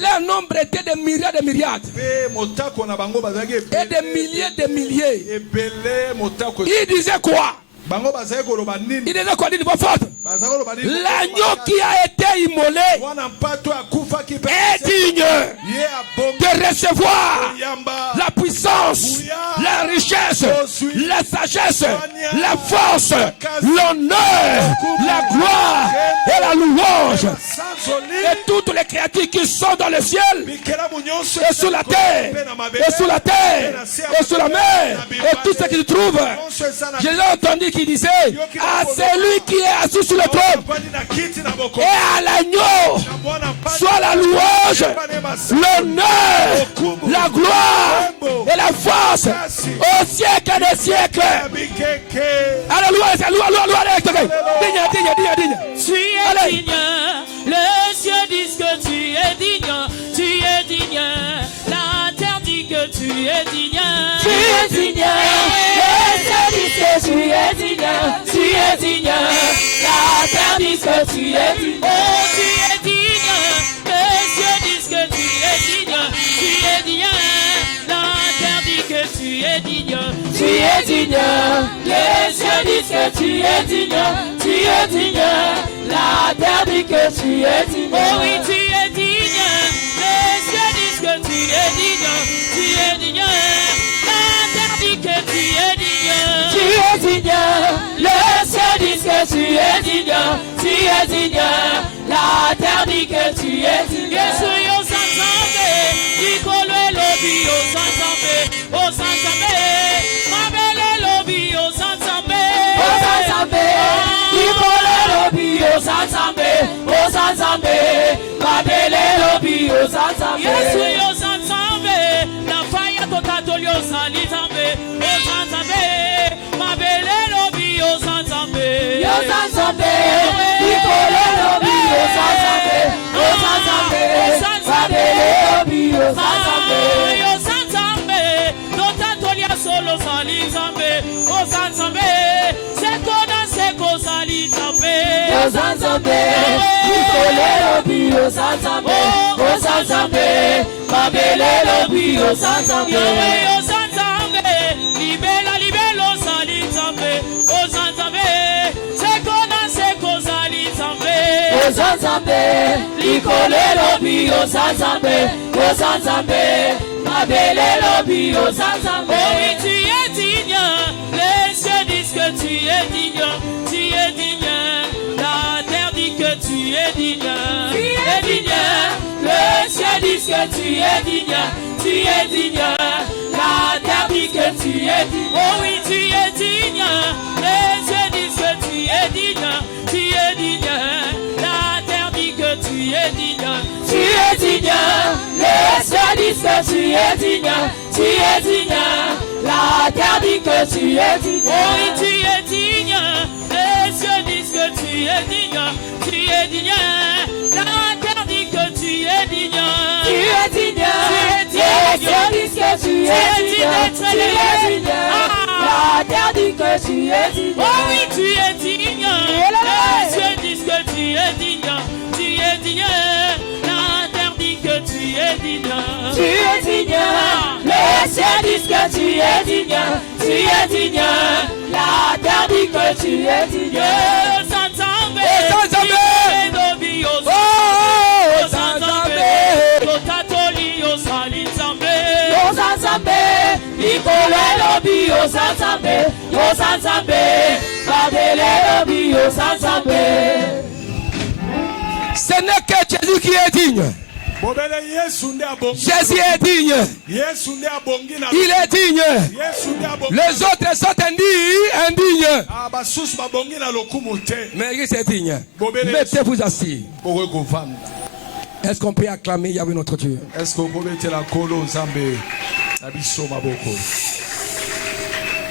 leur nombre était de myriades et myriades. Et des milliers de milliers. Il disait quoi? Il disait quoi? Il dit voix forte. L'agneau qui a été immolé est digne de recevoir la puissance, la richesse, la sagesse, la force, l'honneur, la gloire et la louange. Et toutes les créatures qui sont dans le ciel et sous la terre, et sous la terre, et sous la mer, et tout ce qui se trouve. Je l'ai entendu qui disait à celui qui est assis sur le trône et à l'agneau soit la louange, l'honneur, la gloire et la force au siècle des siècles. Alléluia, alléluia. Tu es digne, les cieux disent que tu es digne, tu es digne, la terre dit que tu es digne. Tu es digne, les cieux disent que tu es digne, tu es digne, la terre dit que tu es digne. Oh, tu es digne, les cieux disent que tu es digne, es digne. Les cieux disent que tu es digne. Tu es digne. La terre dit que tu es digne. Oh oui, tu es digne. Les cieux disent que tu es digne. Tu es digne. La terre dit que tu es digne. Tu es digne. Les cieux disent que tu es digne. Tu es digne. La terre dit que tu es digne. Yesu yo sansambe, ikolo lobi yo sansambe, o sansambe, mabele lobi yo sansambe, o sansambe, ikolo lobi yo sansambe, o sansambe, mabele lobi yo sansambe. Yesu yo sansambe, na fire to katolio salitambe, o sansambe, mabele lobi yo sansambe, yo sansambe, ikolo lobi yo sansambe, o sansambe, mabele lobi yo sansambe. yo sansambe, to katolio solo salitambe, o sansambe, sekona seko salitambe, yo sansambe, ikolo lobi yo sansambe, o sansambe, mabele lobi yo sansambe. yo sansambe, libela libelo salitambe, o sansambe, sekona seko salitambe, o sansambe, likole lobi yo sansambe, o sansambe, mabele lobi yo sansambe. oh oui tu es digne, les cieux disent que tu es digne, la terre dit que tu es digne, Tu es digne, les cieux disent que tu es digne, la terre dit que tu es digne. oh oui tu es digne, les cieux disent que tu es digne, la terre dit que tu es digne, Tu es digne, les cieux disent que tu es digne, la terre dit que tu es digne. oh oui tu es digne, les cieux disent que tu es digne, la terre dit que tu es digne, Tu es digne, les cieux disent que tu es digne, la terre dit que tu es digne. oh oui tu es digne, les cieux disent que tu es digne, la terre dit que tu es digne, Tu es digne, les cieux disent que tu es digne, la terre dit que tu es digne. oh sansambe, lobi yo Oh, sansambe, to katoli yo salitambe, Yo sansambe, ikole lobi yo sansambe, mabele lobi yo sansambe. ce n'est que Jésus qui est digne. Jésus est digne. Il est digne. Les autres sont indignes. Mais il est digne. Mettez-vous assis. Est-ce qu'on peut acclamer Yahweh notre Dieu?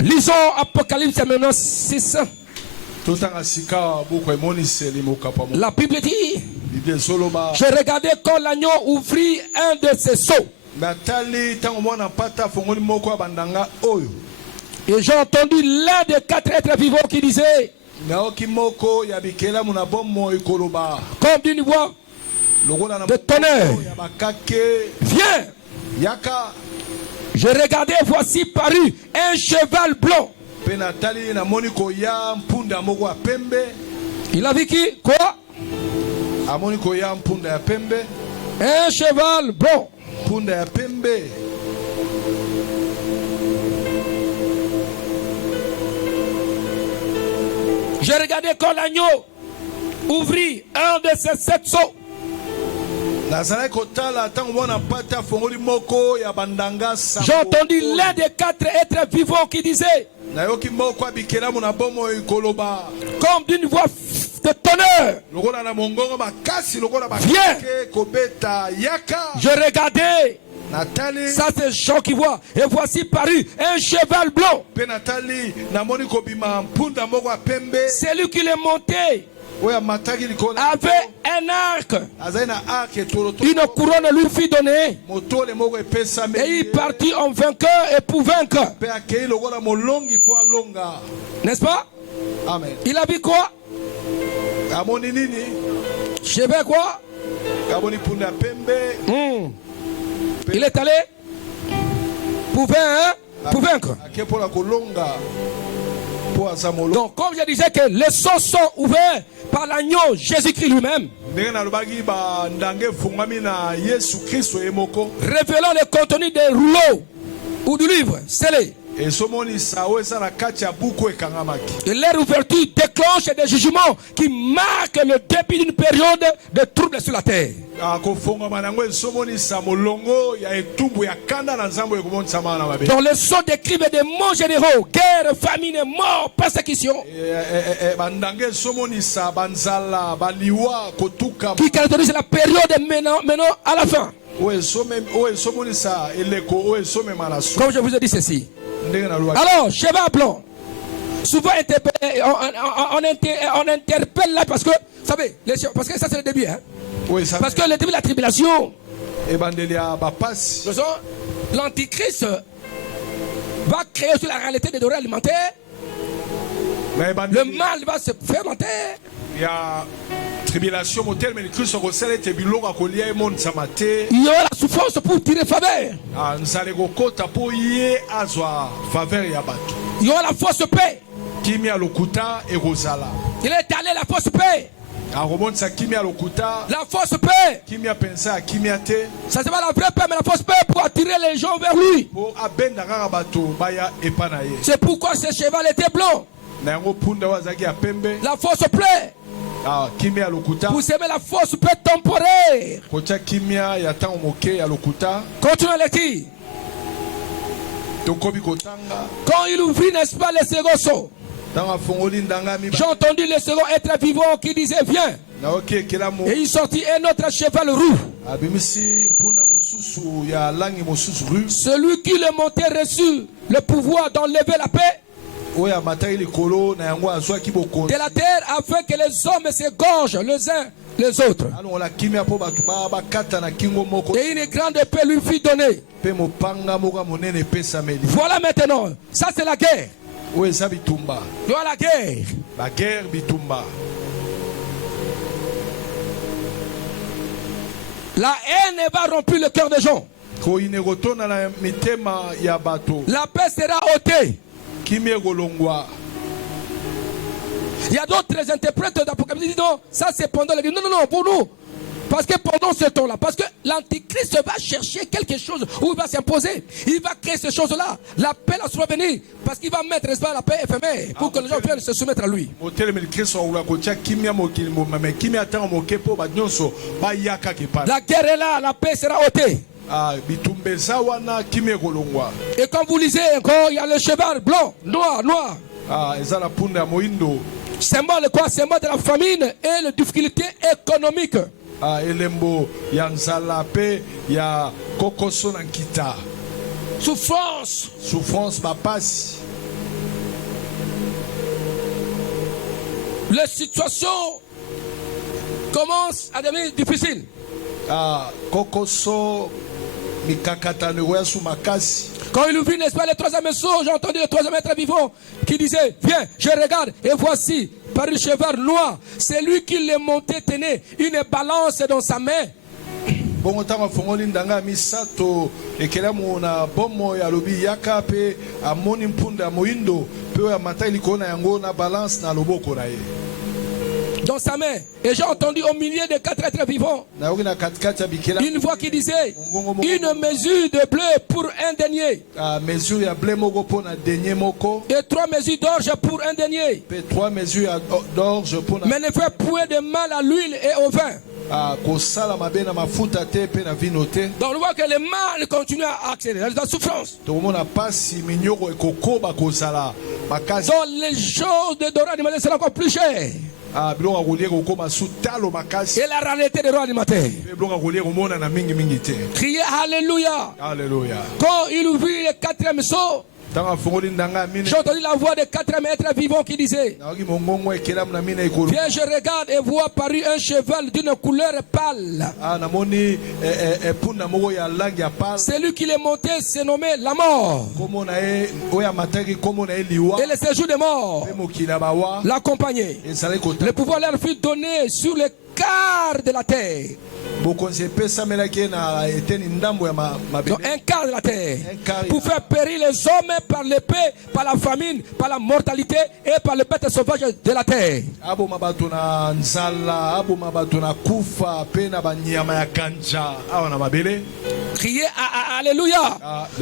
Lisons Apocalypse maintenant 6. La Bible dit, je regardais quand l'agneau ouvrit un de ses seaux. Et j'ai entendu l'un des 4 êtres vivants qui disait, comme d'une voix de tonnerre, viens. Je regardais, voici paru un cheval blanc. Il a vu qui? Quoi? Un cheval blanc. Je regardais quand l'agneau ouvrit un de ses 7 seaux. J'ai entendu l'un des 4 êtres vivants qui disait, comme d'une voix de tonnerre, viens. Je regardais, ça c'est Jean qui voit, et voici paru un cheval blanc. Celui qui l'est monté avait un arc, une couronne lui fut donnée, et il partit en vainqueur et pour vaincre. N'est-ce pas? Amen. Il a vu quoi? Cheval quoi? Il est allé pour vaincre, hein? pour vaincre. Donc, comme je disais que les sceaux sont ouverts par l'agneau Jésus-Christ lui-même, révélant le contenu des rouleaux ou du livre scellé. Et leur ouverture déclenche des jugements qui marquent le début d'une période de troubles sur la terre. Dans le son des crimes et des mots généraux, guerre, famine, mort, persécution, qui caractérise la période maintenant à la fin. Comme je vous ai dit ceci. Alors, cheval blanc, souvent on interpelle là parce que, vous savez, parce que ça c'est le début, hein? Oui, parce que le début de la tribulation, l'antichrist va créer sur la réalité des denrées alimentaires, le mal va se fermenter. Il y a tribulation, il y aura la souffrance pour tirer faveur. Il y aura la fausse paix. Il est allé la fausse paix. La fausse paix. Ça c'est pas la vraie paix, mais la fausse paix pour attirer les gens vers lui. C'est pourquoi ce cheval était blanc. La fausse paix. Vous aimez la fausse paix temporaire. Continuez à l'écrire. Quand il ouvrit, n'est-ce pas, le second saut, j'ai entendu le second être vivant qui disait viens. Et il sortit un autre cheval roux. Celui qui le montait reçut le pouvoir d'enlever la paix de la terre afin que les hommes s'égorgent les uns les autres. Et une grande paix lui fut donnée. Voilà maintenant, ça c'est la guerre. Voilà la guerre. La guerre bitumba. La haine va rompre le cœur des gens. La paix sera ôtée. Il y a d'autres interprètes d'Apocalypse qui disent non, ça c'est pendant la guerre. Non, non, non, pour nous. Parce que pendant ce temps-là, parce que l'antichrist va chercher quelque chose où il va s'imposer. Il va créer ces choses-là. La paix la sera venue. Parce qu'il va mettre, n'est-ce pas, la paix éphémère pour que les gens viennent se soumettre à lui. La guerre est là, la paix sera ôtée. Et quand vous lisez encore, il y a le cheval blanc, noir, noir. Symbole de quoi? Symbole de la famine et la difficulté économique. Souffrance. Souffrance, papas. La situation commence à devenir difficile. Quand il ouvrit, n'est-ce pas, le troisième saut, j'ai entendu le troisième être vivant qui disait viens, je regarde, et voici, par le cheval noir, c'est lui qui les montait, tenait une balance dans sa main. Dans sa main, et j'ai entendu au milieu de quatre êtres vivants une voix qui disait une mesure de blé pour un denier et 3 mesures d'orge pour un denier, mais ne fait point de mal à l'huile et au vin. Donc on voit que le mal continue à accélérer la souffrance. Donc les choses de droit alimentaire seront encore plus chères. Et la réalité des droits alimentaires. Criez Alléluia. Alléluia. Quand il ouvrit le 4e saut, j'ai entendu la voix des 4e êtres vivants qui disait viens, je regarde et vois paru un cheval d'une couleur pâle. Celui qui les montait se nommait la mort. Et le séjour des morts l'accompagnait. Le pouvoir leur fut donné sur les quarts de la terre. Donc, un quart de la terre. Pour faire périr les hommes par l'épée, par la famine, par la mortalité et par le bête sauvage de la terre. Criez Alléluia.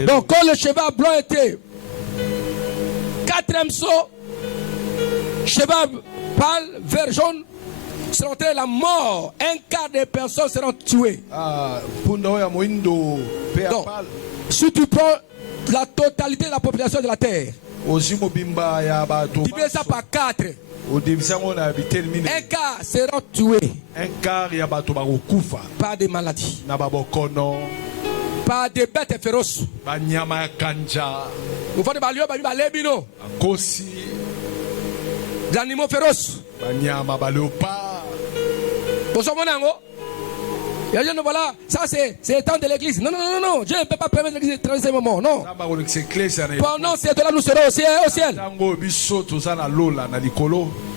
Donc quand le cheval blanc était quatrième saut, cheval pâle, vert jaune, seront la mort. Un quart des personnes seront tuées. Donc, si tu prends la totalité de la population de la terre, divise ça par 4. Un quart seront tués par des maladies, par des bêtes féroces. Vous faites des animaux féroces. Voilà, ça c'est le temps de l'église. Non, Dieu ne peut pas permettre l'église de traverser ces moments. Non. Pendant ces temps-là, nous serons au ciel.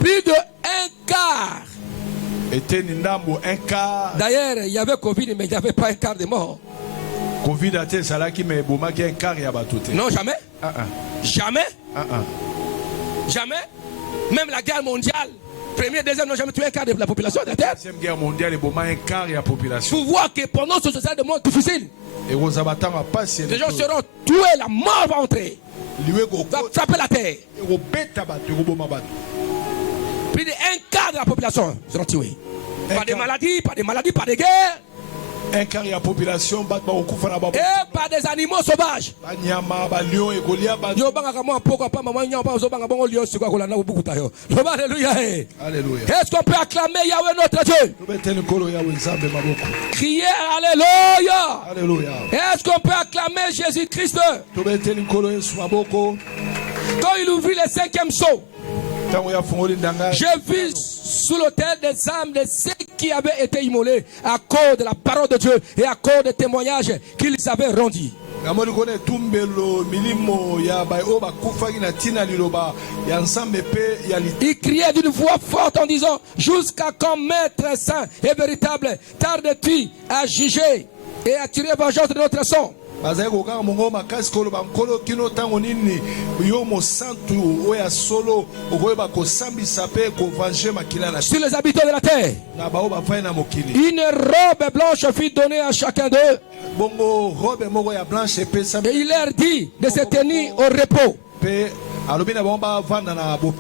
Plus de un quart. D'ailleurs, il y avait Covid, mais il n'y avait pas un quart de morts. Non, jamais. Jamais. Jamais. Même la guerre mondiale. Première, deuxième, n'ont jamais tué un quart de la population de la terre. Pour voir que pendant ce social de monde difficile, les gens seront tués, la mort va entrer, va frapper la terre. Plus de un quart de la population seront tués. Pas de maladies, pas de guerre. Un quart de la population et par des animaux sauvages. Alléluia. Est-ce qu'on peut acclamer Yahweh notre Dieu? Crier Alléluia. Est-ce qu'on peut acclamer Jésus-Christ? Quand il ouvrit le 5e sceau, j'ai vu sous l'autel des âmes de ceux qui avaient été immolés à cause de la parole de Dieu et à cause des témoignages qu'ils avaient rendus. Il criait d'une voix forte en disant: jusqu'à quand, Maître saint et véritable, tardes-tu à juger et à tirer vengeance de notre sang? Sur les habitants de la terre, une robe blanche fut donnée à chacun d'eux. Et il leur dit de se tenir au repos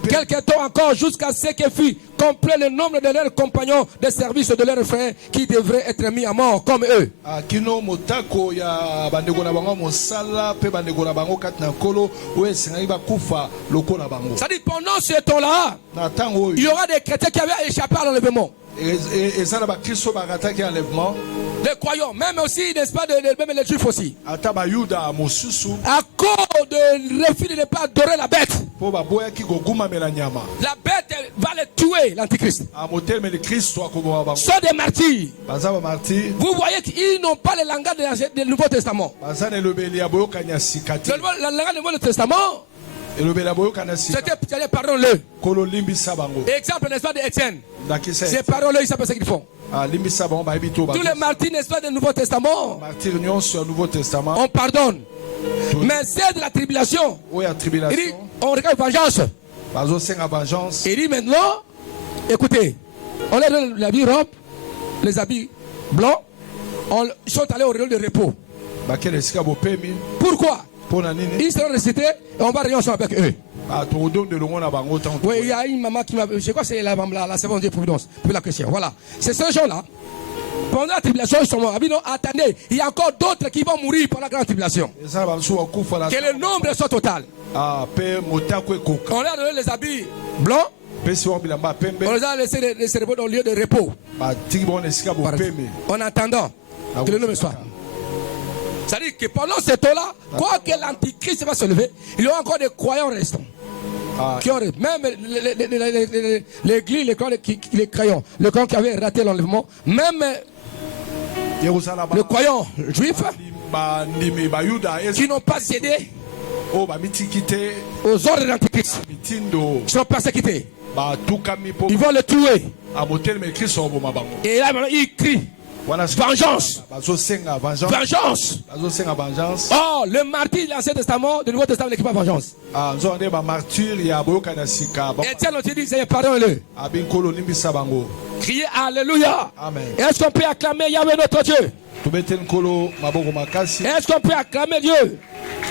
quelque temps encore, jusqu'à ce que fût complet le nombre de leurs compagnons de service de leurs frères qui devraient être mis à mort comme eux. C'est-à-dire pendant ce temps-là, il y aura des chrétiens qui avaient échappé à l'enlèvement. Les croyants, même aussi, n'est-ce pas, même les juifs aussi. À cause de refus de ne pas adorer la bête. La bête va les tuer, l'antichrist. Soit des martyrs. Vous voyez qu'ils n'ont pas le langage du Nouveau Testament. Le langage du Nouveau Testament, c'était pardon-le. Exemple, n'est-ce pas, d'Étienne. C'est pardon-le, ils savent ce qu'ils font. Tous les martyrs, n'est-ce pas, du Nouveau Testament, on pardonne. Mais c'est de la tribulation. Il dit, on regarde vengeance. Il dit maintenant, écoutez, on leur donne l'habit robe, les habits blancs, ils sont allés au lieu de repos. Pourquoi? Ils seront récités et on va réunir ensemble avec eux. Oui, il y a une maman qui m'a... Je crois que c'est la Seconde Dieu Providence. Puis la question. Voilà. C'est ce gens-là. Pendant la tribulation, ils sont morts. Attendez, il y a encore d'autres qui vont mourir pendant la grande tribulation. Que le nombre soit total. On leur a donné les habits blancs. On les a laissés les cérémonies dans le lieu de repos. En attendant que le nombre soit. C'est-à-dire que pendant ce temps-là, quoi que l'antichrist va se lever, il y aura encore des croyants restants. Même l'église, les croyants, le camp qui avait raté l'enlèvement, même les croyants juifs qui n'ont pas cédé aux ordres de l'antichrist, qui sont persécutés. Ils vont le tuer. Et là, maintenant, il crie. Vengeance. Vengeance. Oh, le martyr de l'Ancien Testament, du Nouveau Testament n'écrit pas vengeance. Etienne, on te dit, Seigneur, pardonne-le. Criez Alléluia. Est-ce qu'on peut acclamer Yahweh notre Dieu? Est-ce qu'on peut acclamer Dieu?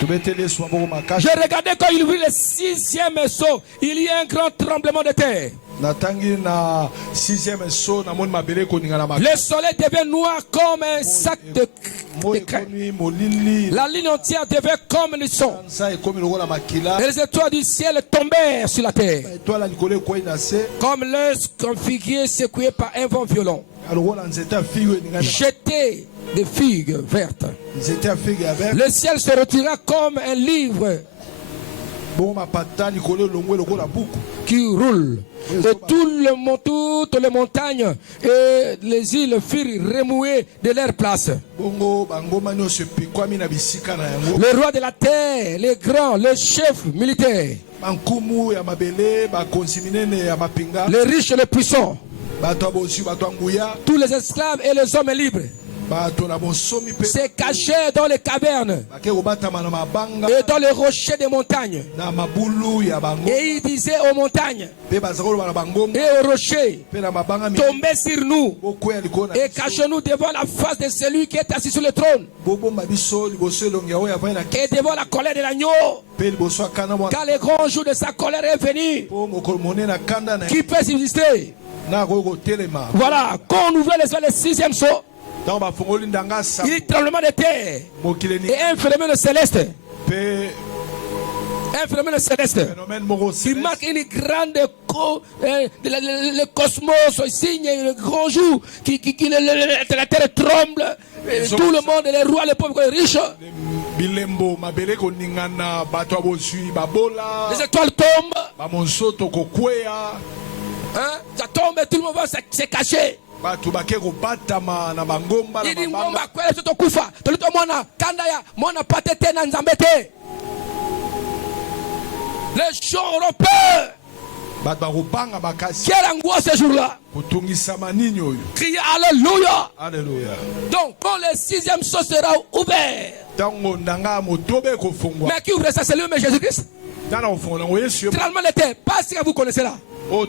Je regardais quand il ouvrit le 6e sceau, il y a un grand tremblement de terre. Le soleil devait noir comme un sac de craie. La ligne entière devait comme le son. Et les étoiles du ciel tombèrent sur la terre. Comme l'œuf configuré secoué par un vent violent. Jeté des figues vertes. Le ciel se retira comme un livre qui roule. Et toutes les montagnes et les îles furent remouées de leur place. Le roi de la terre, les grands, les chefs militaires, les riches et les puissants, tous les esclaves et les hommes libres se cachaient dans les cavernes et dans les rochers des montagnes. Et il disait aux montagnes et aux rochers, tombez sur nous et cachez-nous devant la face de celui qui est assis sur le trône et devant la colère de l'agneau, car le grand jour de sa colère est venu. Qui peut subsister? Voilà, quand on ouvre les 6e sceau, il y a un tremblement de terre et un phénomène céleste. Un phénomène céleste qui marque une grande le cosmos, signe le grand jour la terre tremble, tout le monde, les rois, les pauvres, les riches. Les étoiles tombent. Ça tombe et tout le monde va se cacher. Il dit ngomba kwele soto kufa tolito mwana kanda ya mwana pate tena nzambete. Les gens européens, quelle angoisse ce jour-là. Criez Alléluia. Alléluia. Donc quand le 6e sceau sera ouvert, mais qui ouvre ça, c'est lui-même Jésus-Christ. Tremblement de terre, pas si vous connaissez là. Pas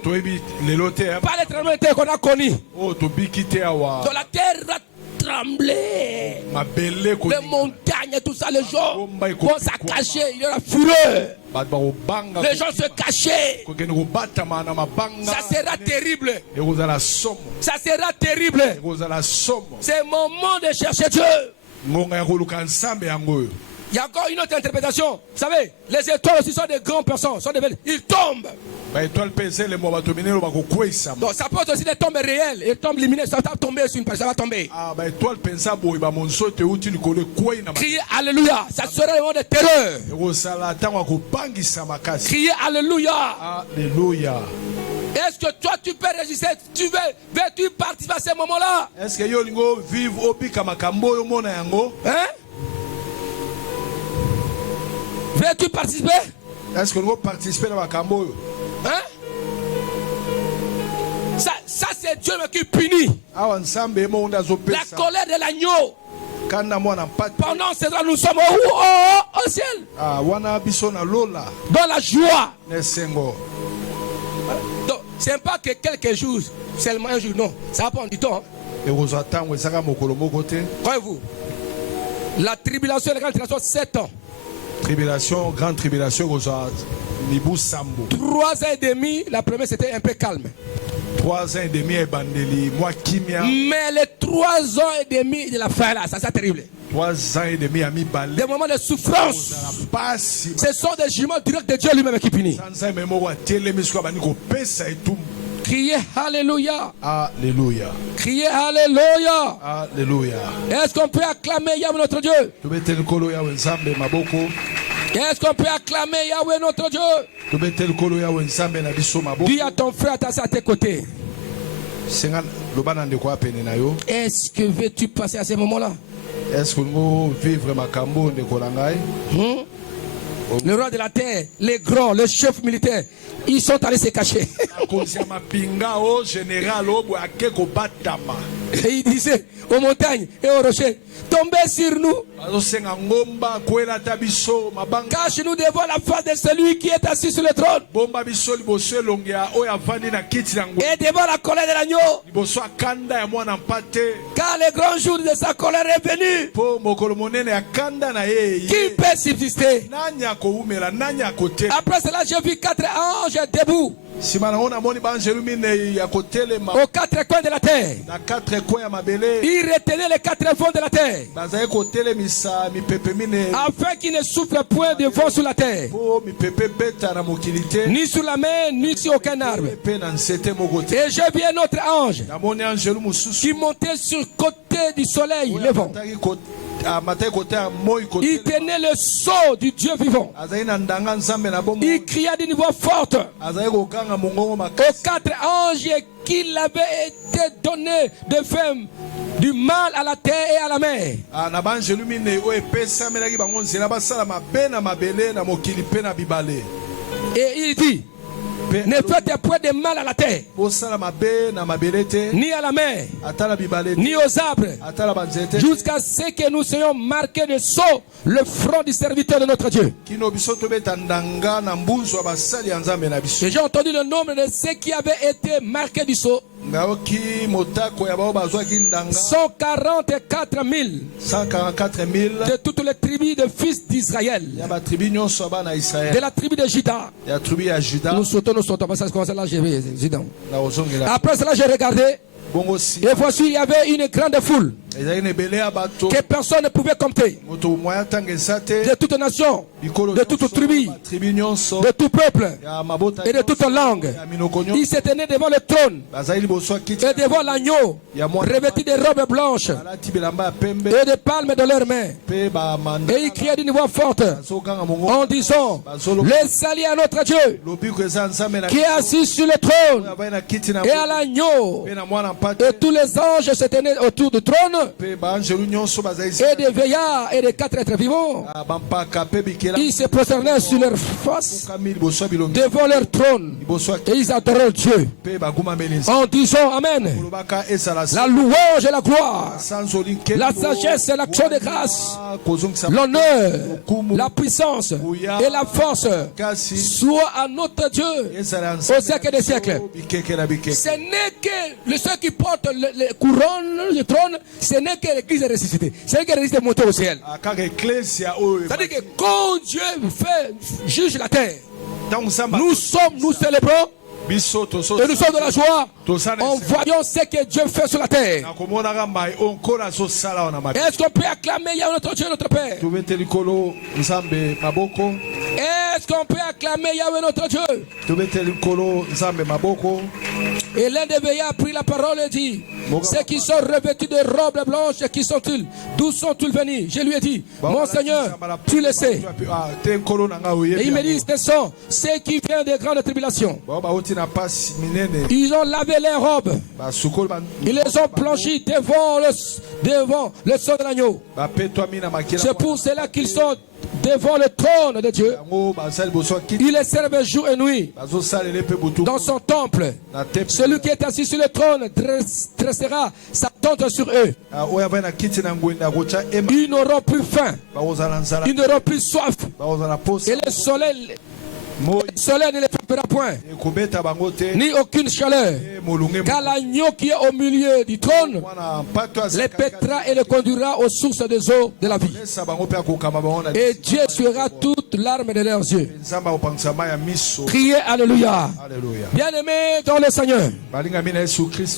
les tremblements de terre qu'on a connus. Dans la terre a tremblé. Les montagnes, tout ça, les gens vont se cacher. Il y a la fureur. Les gens se cachaient. Ça sera terrible. Ça sera terrible. C'est le moment de chercher Dieu. Il y a encore une autre interprétation. Vous savez, les étoiles aussi sont des grandes personnes. Ils tombent. Donc ça peut être aussi des tombes réelles. Les tombes lumineuses, ça va tomber sur une personne, ça va tomber. Criez Alléluia. Ça sera le moment de terreur. Criez Alléluia. Alléluia. Est-ce que toi tu peux résister? Veux-tu participer à ce moment-là? Est-ce que tu vivre au pic à Makambo? Hein? Veux-tu participer? Est-ce que nous participer à Makambo? Hein? Ça c'est Dieu qui punit. La colère de l'agneau. Pendant ce temps, nous sommes au ciel. Dans la joie. Donc, ce n'est pas que quelques jours, seulement un jour, non. Ça va prendre du temps. Croyez-vous? La tribulation, la grande tribulation, 7 ans. Grande tribulation, 3 ans et demi, la première c'était un peu calme. 3 ans et demi, mais les 3 ans et demi de la fin là, ça c'est terrible. 3 ans et demi, des moments de souffrance. Ce sont des jugements directs de Dieu lui-même qui punit. Criez Alléluia. Alléluia. Criez Alléluia. Alléluia. Est-ce qu'on peut acclamer Yahweh notre Dieu? Est-ce qu'on peut acclamer Yahweh notre Dieu? Dis à ton frère, à tes côtés. Est-ce que veux-tu passer à ce moment-là? Est-ce que nous vivre Makambo de Kolangai? Le roi de la terre, les grands, les chefs militaires, ils sont allés se cacher. Et il disait aux montagnes et aux rochers, tombez sur nous. Cache-nous devant la face de celui qui est assis sur le trône. Et devant la colère de l'agneau. Car le grand jour de sa colère est venu. Qui peut subsister? Après cela, j'ai vu 4 anges debout. Aux 4 coins de la terre. Ils retenaient les 4 vents de la terre. Afin qu'il ne souffle point de vent sur la terre. Ni sur la mer, ni sur aucun arbre. Et j'ai vu un autre ange qui montait sur le côté du soleil levant. Il tenait le sceau du Dieu vivant. Il cria d'une voix forte aux 4 anges qu'il avait été donné de faire du mal à la terre et à la mer. Et il dit, ne faites point de mal à la terre, ni à la mer, ni aux arbres, jusqu'à ce que nous soyons marqués de sceau le front du serviteur de notre Dieu. Et j'ai entendu le nombre de ceux qui avaient été marqués du sceau. 144 000 de toutes les tribus de fils d'Israël, de la tribu de Juda. Nous sautons, parce que là, après cela, j'ai regardé. Et voici, il y avait une grande foule que personne ne pouvait compter, de toute nation, de toute tribu, de tout peuple et de toute langue. Ils se tenaient devant le trône et devant l'agneau, revêtus de robes blanches et de palmes dans leurs mains. Et ils criaient d'une voix forte en disant, le salut à notre Dieu qui est assis sur le trône et à l'agneau. Et tous les anges se tenaient autour du trône, et des veillards et des 4 êtres vivants. Ils se prosternaient sur leur face devant leur trône, et ils adoraient Dieu en disant Amen. La louange et la gloire, la sagesse et l'action de grâce, l'honneur, la puissance et la force soit à notre Dieu au siècle des siècles. Ce n'est que ceux qui portent les couronnes du trône, ce n'est que l'église ressuscitée. C'est que l'église est montée au ciel. C'est-à-dire que quand Dieu juge la terre, nous célébrons. Et nous sommes de la joie en voyant ce que Dieu fait sur la terre. Est-ce qu'on peut acclamer Yahweh notre Dieu, notre Père? Est-ce qu'on peut acclamer Yahweh notre Dieu? Et l'un des veillards a pris la parole et dit, ceux qui sont revêtus de robes blanches, qui sont-ils? D'où sont-ils venus? Je lui ai dit, mon Seigneur, tu le sais. Et il me dit, ce sont ceux qui viennent des grandes tribulations. Ils ont lavé les robes. Ils les ont blanchis devant le sang de l'agneau. C'est pour cela qu'ils sont devant le trône de Dieu. Il les servent jour et nuit dans son temple. Celui qui est assis sur le trône dressera sa tente sur eux. Ils n'auront plus faim, ils n'auront plus soif, et le soleil ne les frappera point, ni aucune chaleur, car l'agneau qui est au milieu du trône les pètera et les conduira aux sources des eaux de la vie. Et Dieu essuiera toute larme de leurs yeux. Criez Alléluia. Bien-aimés dans le Seigneur,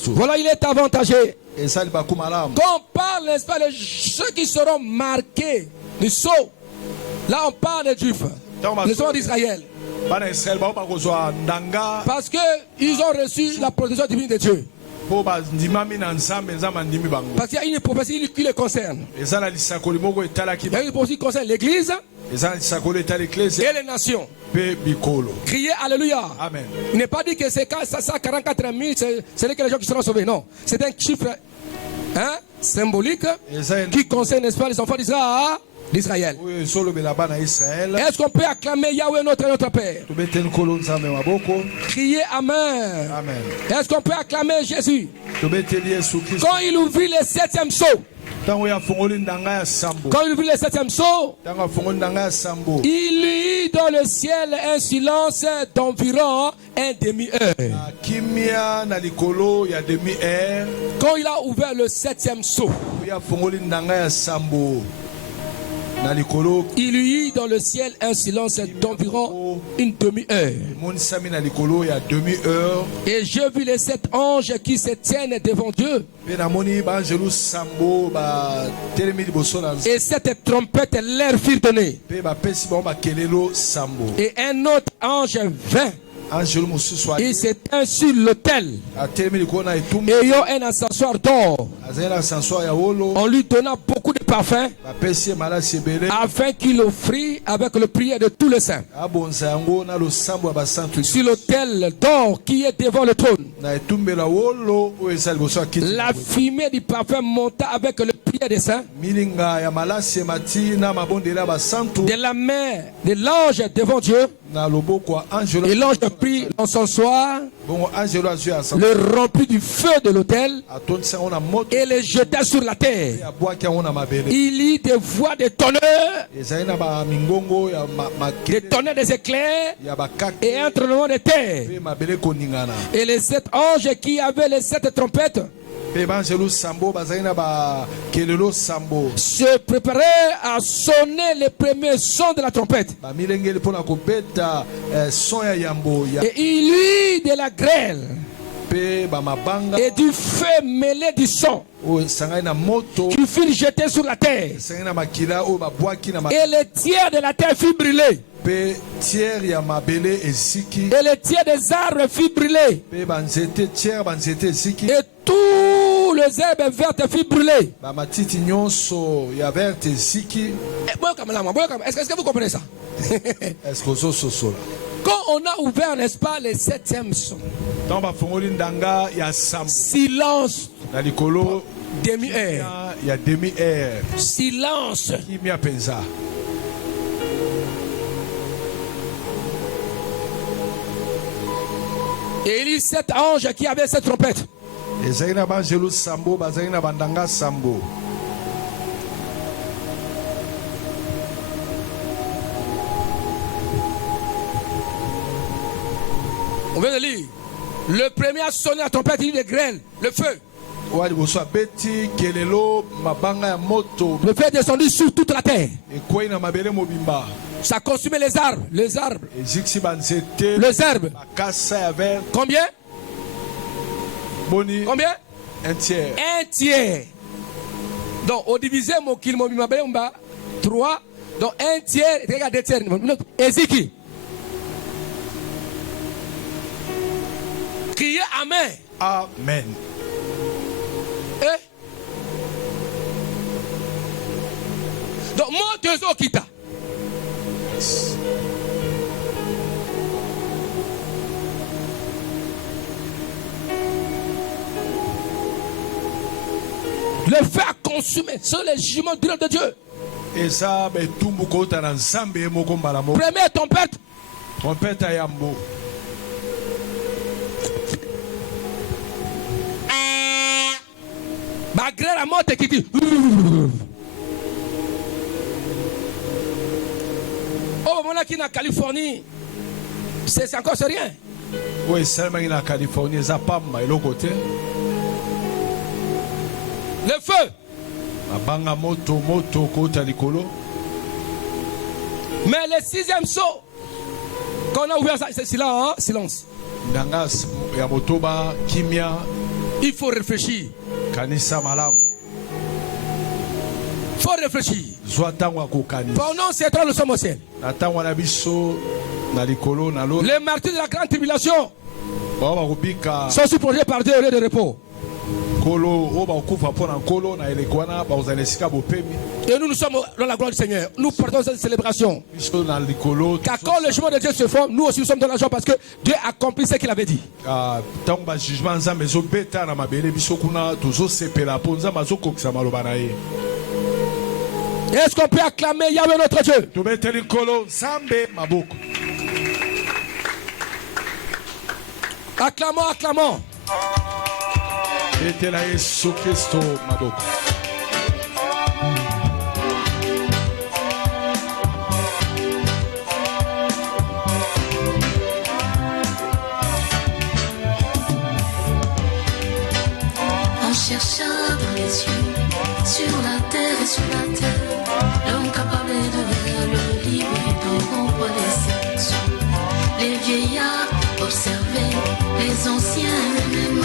voilà, il est avantagé qu'on parle, n'est-ce pas, de ceux qui seront marqués du sceau. Là on parle des Juifs, des hommes d'Israël. Parce qu'ils ont reçu la protection divine de Dieu. Parce qu'il y a une prophétie qui les concerne. Il y a une prophétie qui concerne l'Église et les nations. Criez Alléluia. Amen. Il n'est pas dit que c'est 44 000, ce n'est que les gens qui seront sauvés. Non, c'est un chiffre symbolique qui concerne, n'est-ce pas, les enfants d'Israël d'Israël. Est-ce qu'on peut acclamer Yahweh notre Père? Crier Amen. Est-ce qu'on peut acclamer Jésus? Quand il ouvrit le 7e sceau, quand il ouvrit le 7e sceau, il eut dans le ciel un silence d'environ un demi-heure. Quand il a ouvert le 7e sceau, il y eut dans le ciel un silence d'environ une demi-heure. Et je vis les 7 anges qui se tiennent devant Dieu. Et 7 trompettes leur firent donner. Et un autre ange vint. Il s'étend sur l'autel, ayant un ascensoir d'or. On lui donna beaucoup de parfums, afin qu'il offrit avec le prière de tous les saints sur l'autel d'or qui est devant le trône. La fumée du parfum monta avec le prière des saints de la main de l'ange devant Dieu. Et l'ange prit l'encensoir, le remplit du feu de l'autel et le jeta sur la terre. Il y eut des voix de tonnerre, des éclairs et un tremblement de terre. Et les 7 anges qui avaient les 7 trompettes se préparaient à sonner les premiers sons de la trompette. Et il y eut de la grêle et du feu mêlé du sang qui furent jetés sur la terre. Et les tiers de la terre furent brûlés. Et les tiers des arbres furent brûlés. Et tous les herbes vertes furent brûlées. Est-ce que vous comprenez ça? Quand on a ouvert, n'est-ce pas, les 7e sceau, silence, demi-heure, silence. Et il y a 7 anges qui avaient cette trompette. On vient de lire. Le premier a sonné la trompette, il y a des graines, le feu. Le feu est descendu sur toute la terre. Ça consumait les arbres. Les arbres. Combien? Combien? Un tiers. Donc, au divisé, 3. Donc, un tiers. Regarde, 2 tiers. Ézéchiel. Criez Amen. Amen. Donc, moi, 2 ans qui t'a. Le feu a consumé. Ce sont les jugements durs de Dieu. Première trompette. Trompette à Yambo. Malgré la mort qui dit. Oh, mon qui est en Californie, c'est encore rien. Oui, seulement en Californie, ça pas mal l'autre côté. Le feu. Abanga moto kota likolo. Mais le 6e saut, quand on a ouvert ça, c'est silence, silence. Dangas ya motoba kimia. Il faut réfléchir. Kanisa malam. Il faut réfléchir. Pendant ces temps, nous sommes au ciel. Les martyrs de la grande tribulation sont supposés par Dieu au lieu de repos. Et nous sommes dans la gloire du Seigneur. Nous portons cette célébration. Car quand le jugement de Dieu se forme, nous aussi nous sommes dans la joie parce que Dieu accomplit ce qu'il avait dit. Est-ce qu'on peut acclamer Yahweh notre Dieu? Acclamons, acclamons. On chercha dans les cieux, sur la terre et sur la terre, l'homme capable de faire le livre et de rompre les sections. Les vieillards observaient, les anciens même,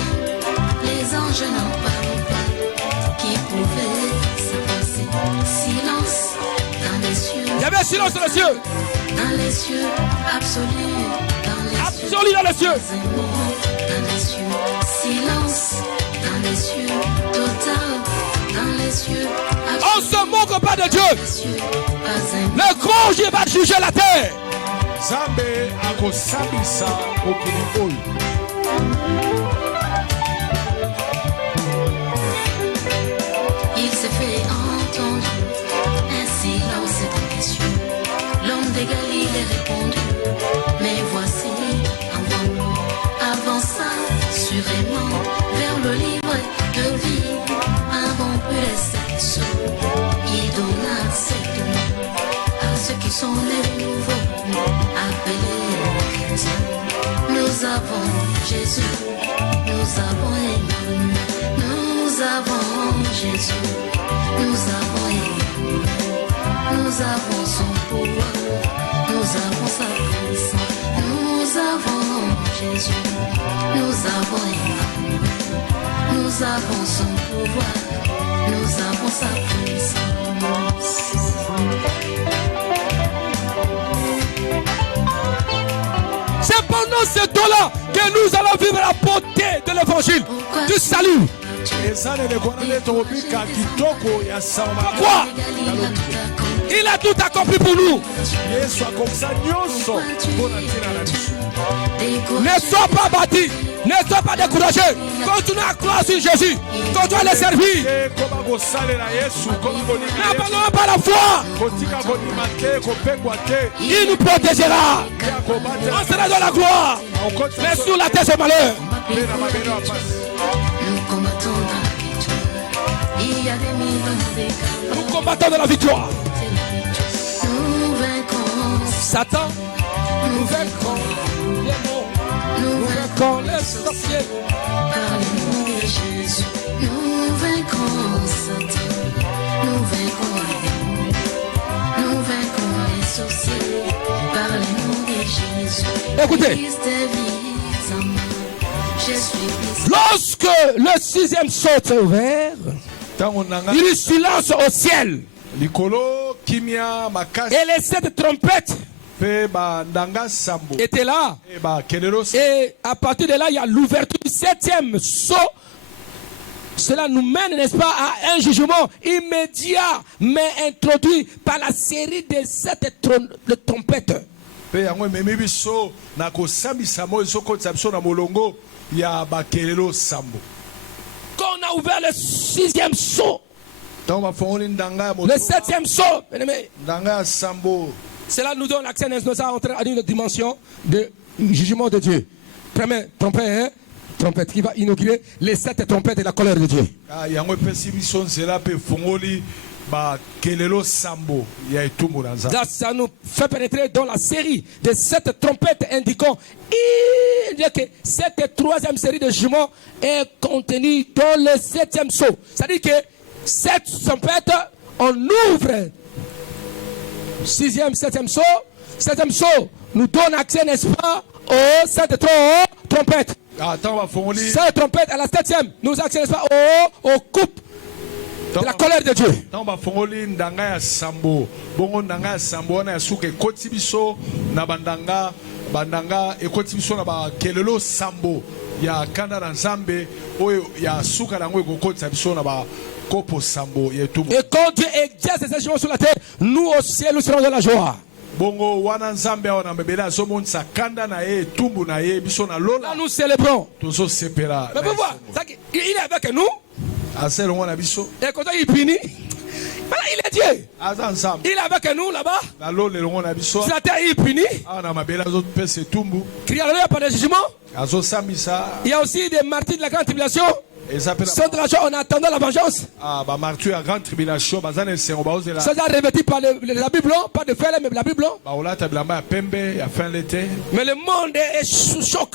les anges n'en parlent pas, qui pouvaient s'avancer. Silence dans les cieux. Il y avait un silence dans les cieux. Dans les cieux, absolu. Dans les absolu dans les cieux. Dans les cieux, silence. Dans les cieux, total. Dans les cieux, absolu. On se moque pas de Dieu. Le grand Dieu va juger la terre. Il s'est fait entendre un silence dans les cieux. L'homme des Galilées répondit, mais voici avant nous, avança sûrement vers le livre de vie, interrompu les sexes. Il donna cette nom à ceux qui sont les nouveaux, appelés chrétiens. Nous avons Jésus, nous avons Emmanuel, nous avons Jésus, nous avons Emmanuel, nous avons son pouvoir, nous avons sa puissance, nous avons Jésus, nous avons Emmanuel, nous avons son pouvoir, nous avons sa puissance. C'est pendant ce temps-là que nous allons vivre la beauté de l'évangile, du salut. Pourquoi? Il a tout accompli pour nous. Ne sois pas bâti, ne sois pas découragé. Continue à croire sur Jésus. Continue à le servir. N'abandonnons pas la foi. Il nous protégera. On sera dans la gloire. Mais sur la terre, c'est malheur. Nous combattons dans la victoire. Il y a des millions de Nous combattons dans la victoire. Nous vaincrons Satan. Nous vaincrons les mots. Nous vaincrons les sorciers. par le nom de Jésus. Nous vaincrons Satan. Nous vaincrons les démons. Nous vaincrons les sorciers par le nom de Jésus. Écoutez. Christ est vivant. Je suis Christ. Lorsque le sixième sceau est ouvert, il y eut silence au ciel. Et les sept trompettes étaient là. Et à partir de là, il y a l'ouverture du septième sceau. Cela nous mène, n'est-ce pas, à un jugement immédiat, mais introduit par la série des sept trompettes. Quand on a ouvert le sixième sceau, le septième sceau, cela nous donne l'accès à entrer à une dimension de jugement de Dieu. Première trompette, trompette qui va inaugurer les sept trompettes de la colère de Dieu. Ça nous fait pénétrer dans la série de sept trompettes indiquant que cette troisième série de jugements est contenue dans le septième sceau. C'est-à-dire que cette trompette, on ouvre sixième, septième sceau. Septième sceau nous donne accès, n'est-ce pas, aux sept trompettes. Cette trompette à la septième nous accès, n'est-ce pas, aux coupes de la colère de Dieu. Et quand Dieu exerce ses jugements sur la terre, nous au ciel nous serons dans la joie. Là nous célébrons. Mais vous voir, il est avec nous. Et quand il punit, Il est Dieu. Il est avec nous là-bas. Sur la terre, il punit. Crie alléluia par le jugement. Il y a aussi des martyrs de la grande tribulation. Sont de la joie en attendant la vengeance. Sont revêtis par l'habit blanc, pas de fer, mais l'habit blanc. Mais le monde est sous choc.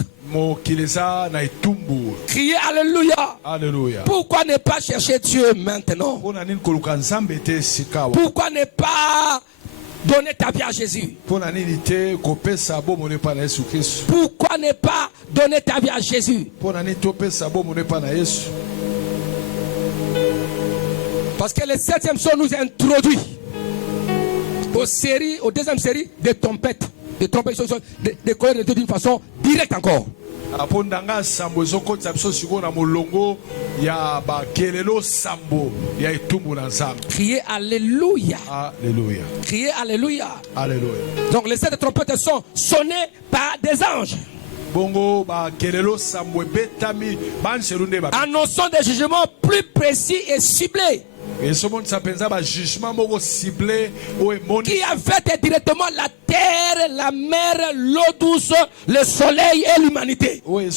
Criez alléluia. Alléluia. Pourquoi ne pas chercher Dieu maintenant? Pourquoi ne pas donner ta vie à Jésus? Pourquoi ne pas donner ta vie à Jésus? Parce que le 7e son nous introduit aux deuxième série des trompettes. Des trompettes, des colères de Dieu d'une façon directe encore. Criez alléluia. Alléluia. Criez alléluia. Alléluia. Donc les 7 trompettes sont sonnées par des anges. Annonçant des jugements plus précis et ciblés. Qui affecte directement la terre, la mer, l'eau douce, le soleil et l'humanité. Dieu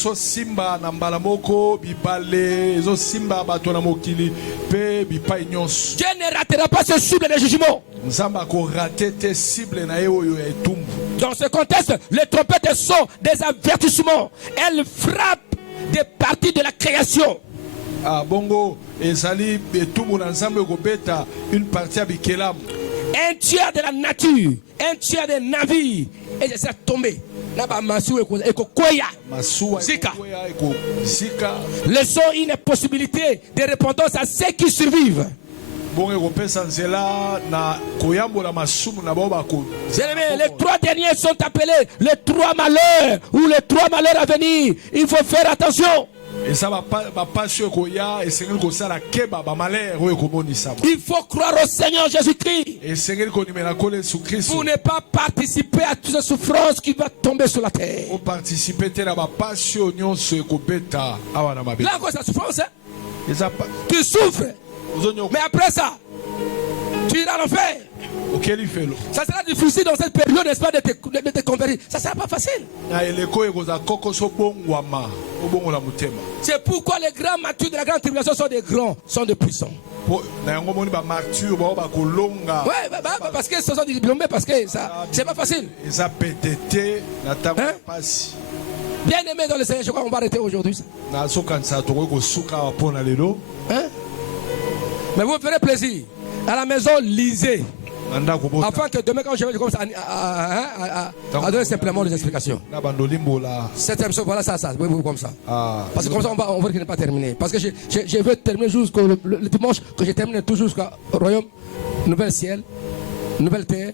ne ratera pas ce cible de jugement. Dans ce contexte, les trompettes sont des avertissements. Elles frappent des parties de la création. Une partie un tiers de la nature, un tiers des navires, et je suis tombé. Laissons une possibilité de repentance à ceux qui survivent. Les 3 derniers sont appelés les 3 malheurs ou les 3 malheurs à venir. Il faut faire attention. Il faut croire au Seigneur Jésus-Christ pour ne pas participer à toutes ces souffrances qui vont tomber sur la terre. Là, quoi, c'est la souffrance, hein? Tu souffres, mais après ça, tu iras en enfer. Ça sera difficile dans cette période, n'est-ce pas, de te convertir. Ça ne sera pas facile. C'est pourquoi les grands martyrs de la grande tribulation sont des grands, sont des puissants. Ouais, parce que ce sont des diplômés, parce que ça, c'est pas facile. Hein? Bien aimé dans le Seigneur, je crois qu'on va arrêter aujourd'hui. Hein? Mais vous me ferez plaisir. À la maison, lisez. Afin que demain, quand je vais commencer à donner simplement des explications. Cette émission, voilà ça, comme ça. Parce que comme ça, on va ne pas terminer. Parce que je veux terminer jusqu'au le dimanche, que je termine toujours jusqu'au royaume, nouvel ciel, nouvelle terre,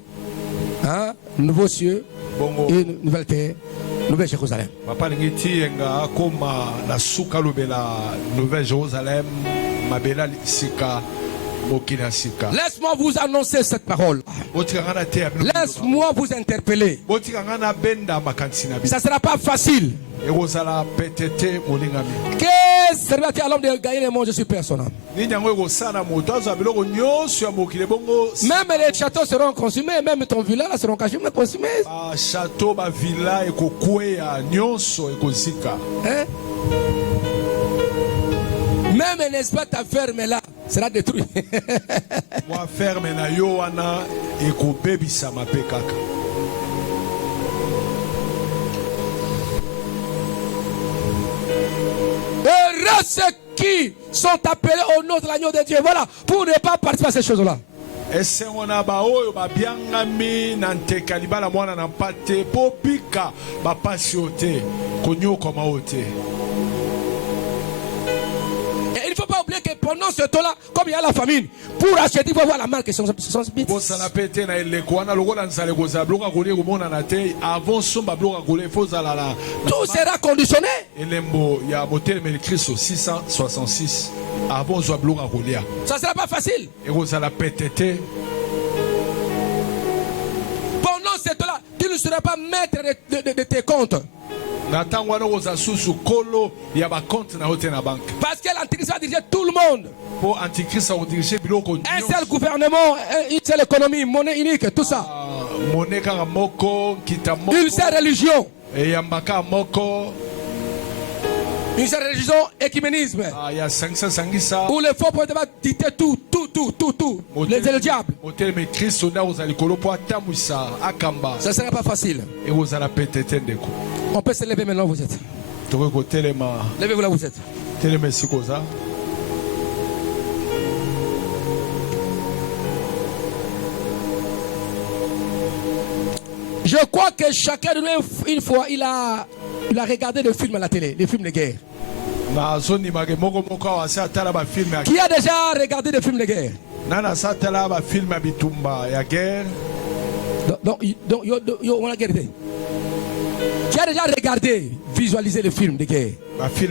hein, nouveau cieux, et nouvelle terre, nouvelle Jérusalem. Nouvelle Jérusalem, laisse-moi vous annoncer cette parole. Laisse-moi vous interpeller. Ça ne sera pas facile. Que servira-t-il à l'homme de gagner le monde? Je suis personne. Même les châteaux seront consumés, même ton village seront consumés. Hein? Même, n'est-ce pas, ta ferme là sera détruite. Moi, ferme na yoana et kobebi samapekaka. Heureux ceux qui sont appelés au nom de l'agneau de Dieu. Voilà, pour ne pas participer à ces choses-là. Et il ne faut pas oublier que pendant ce temps-là, comme il y a la famine, pour acheter, il faut avoir la marque et son bit. Tout sera conditionné. Ça ne sera pas facile. Pendant ce temps-là, tu ne seras pas maître de tes comptes. Parce que l'antichrist va diriger tout le monde. Un seul gouvernement, une seule économie, monnaie unique, tout ça. Une seule religion. Une seule religion, écuménisme. Où les faux prophètes vont dicter tout. Les le diable. Ça ne sera pas facile. On peut se lever maintenant, vous êtes. Levez-vous là, vous êtes. Je crois que chacun de nous, une fois, il a regardé le film à la télé, les films de guerre. Qui a déjà regardé des films de guerre? Donc, on a regardé. Qui a déjà regardé, visualisé les films de guerre? Est-ce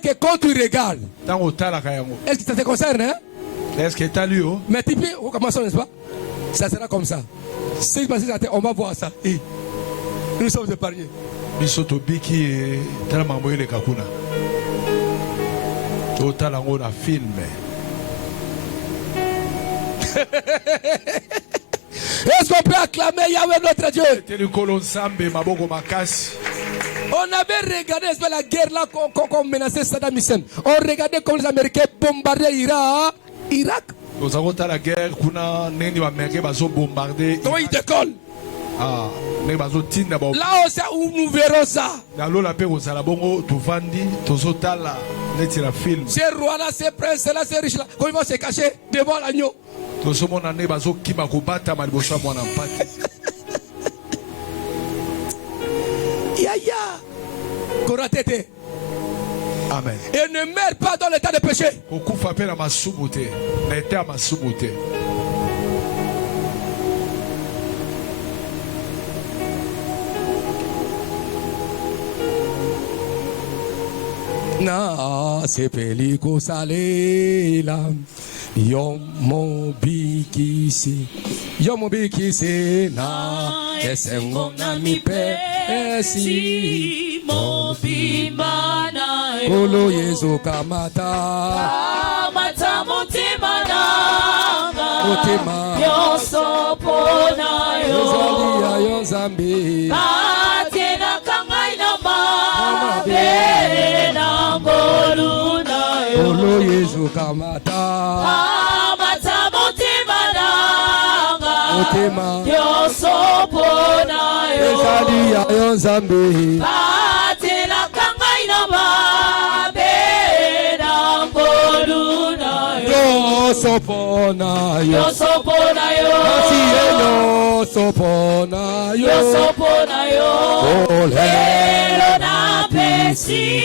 que quand tu regardes, est-ce que ça te concerne? Hein? Est-ce que tu as lu? Mais tu peux, comment ça, n'est-ce pas? Ça sera comme ça. On va voir ça. Et nous sommes épargnés. Est-ce qu'on peut acclamer Yahweh notre Dieu? On avait regardé la guerre là qu'on menaçait Saddam Hussein. On regardait comme les Américains bombardaient Irak. Comment ils décollent? Là aussi où nous verrons ça. Ces rois là, ces princes là, ces riches là, comment ils vont se cacher devant l'agneau? Yaya Koratete. Amen. Et ne meurs pas dans l'état de péché. Na sepeliko salela yomobikisi na esengo na mipesi mobimba na Olo Yesu kamata mutima na mutima yoso pona yo Yozalia yozambi atena kangai na mabe na boluna yo Olo Yesu kamata mutima na mutima yoso pona yo Yozalia yozambi atena kangai na mabe na boluna yo Sopona yo Yosopona yo Sopona yo Yosopona yo Lelo na pesi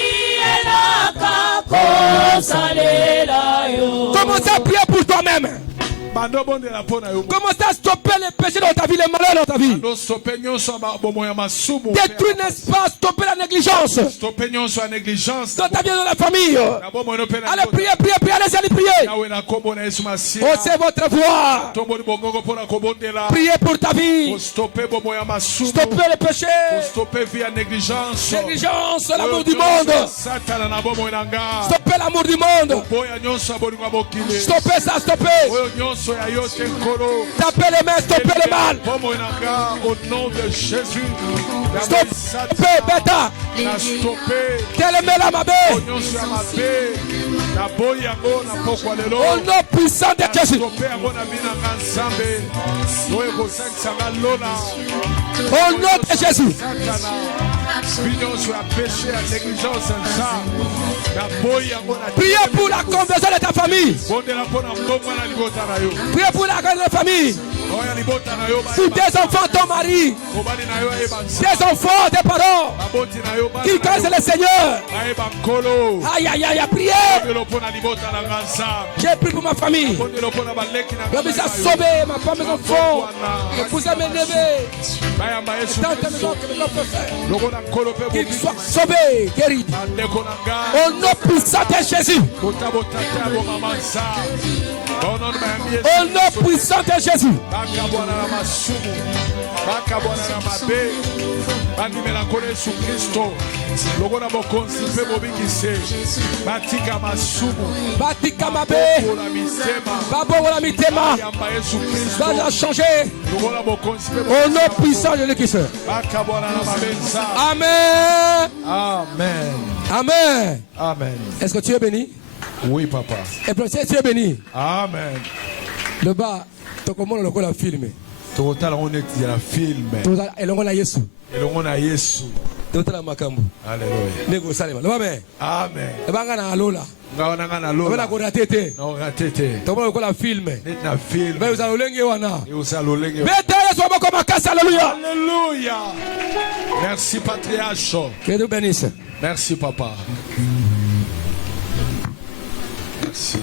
elakakosalela yo. Commence à prier pour toi-même. Commence à stopper les péchés dans ta vie, les malheurs dans ta vie. Détruis, n'est-ce pas, stopper la négligence dans ta vie, dans la famille. Allez prier, allez prier. Osez votre voix. Priez pour ta vie. Stoppez les péchés. Négligence, l'amour du monde. Stoppez l'amour du monde. Stoppez ça, stoppez. Tapez les mains, stoppez le mal. Au nom de Jésus. Stoppez, bêta. Quelle est la mabe? Au nom puissant de Jésus. Au nom de Jésus. Priez pour la conversion de ta famille. Priez pour la conversion de ta famille. Pour tes enfants, ton mari. Tes enfants, tes parents. Qui connaissent le Seigneur. Aïe, aïe, aïe, priez. J'ai prié pour ma famille. Je me suis sauvé, ma femme, mes enfants. Mes cousins, mes neveux. Tante, mes enfants, qu'ils soient sauvés, guéris. Au nom puissant de Jésus. Au nom puissant de Jésus. Batika mabe. Babo wala mitema. Va changer. Au nom puissant de Jésus. Amen. Amen. Amen. Amen. Est-ce que tu es béni? Oui, papa. Et puis, tu es béni. Amen. Le bas, tu commences le film. Total on est la film. Et l'on a Yesu. Et l'on a Yesu. Total makambu. Alléluia. Nego salema. Le amen. Amen. E banga na alola. Ngaona na lola. Bana ko ratete. Na ratete. Tomo ko la film. Na film. Ba uza lolenge wana. Uza lolenge. Beta Yesu bako makasa. Alléluia. Alléluia. Merci patriarche. Que Dieu bénisse. Merci papa. Merci.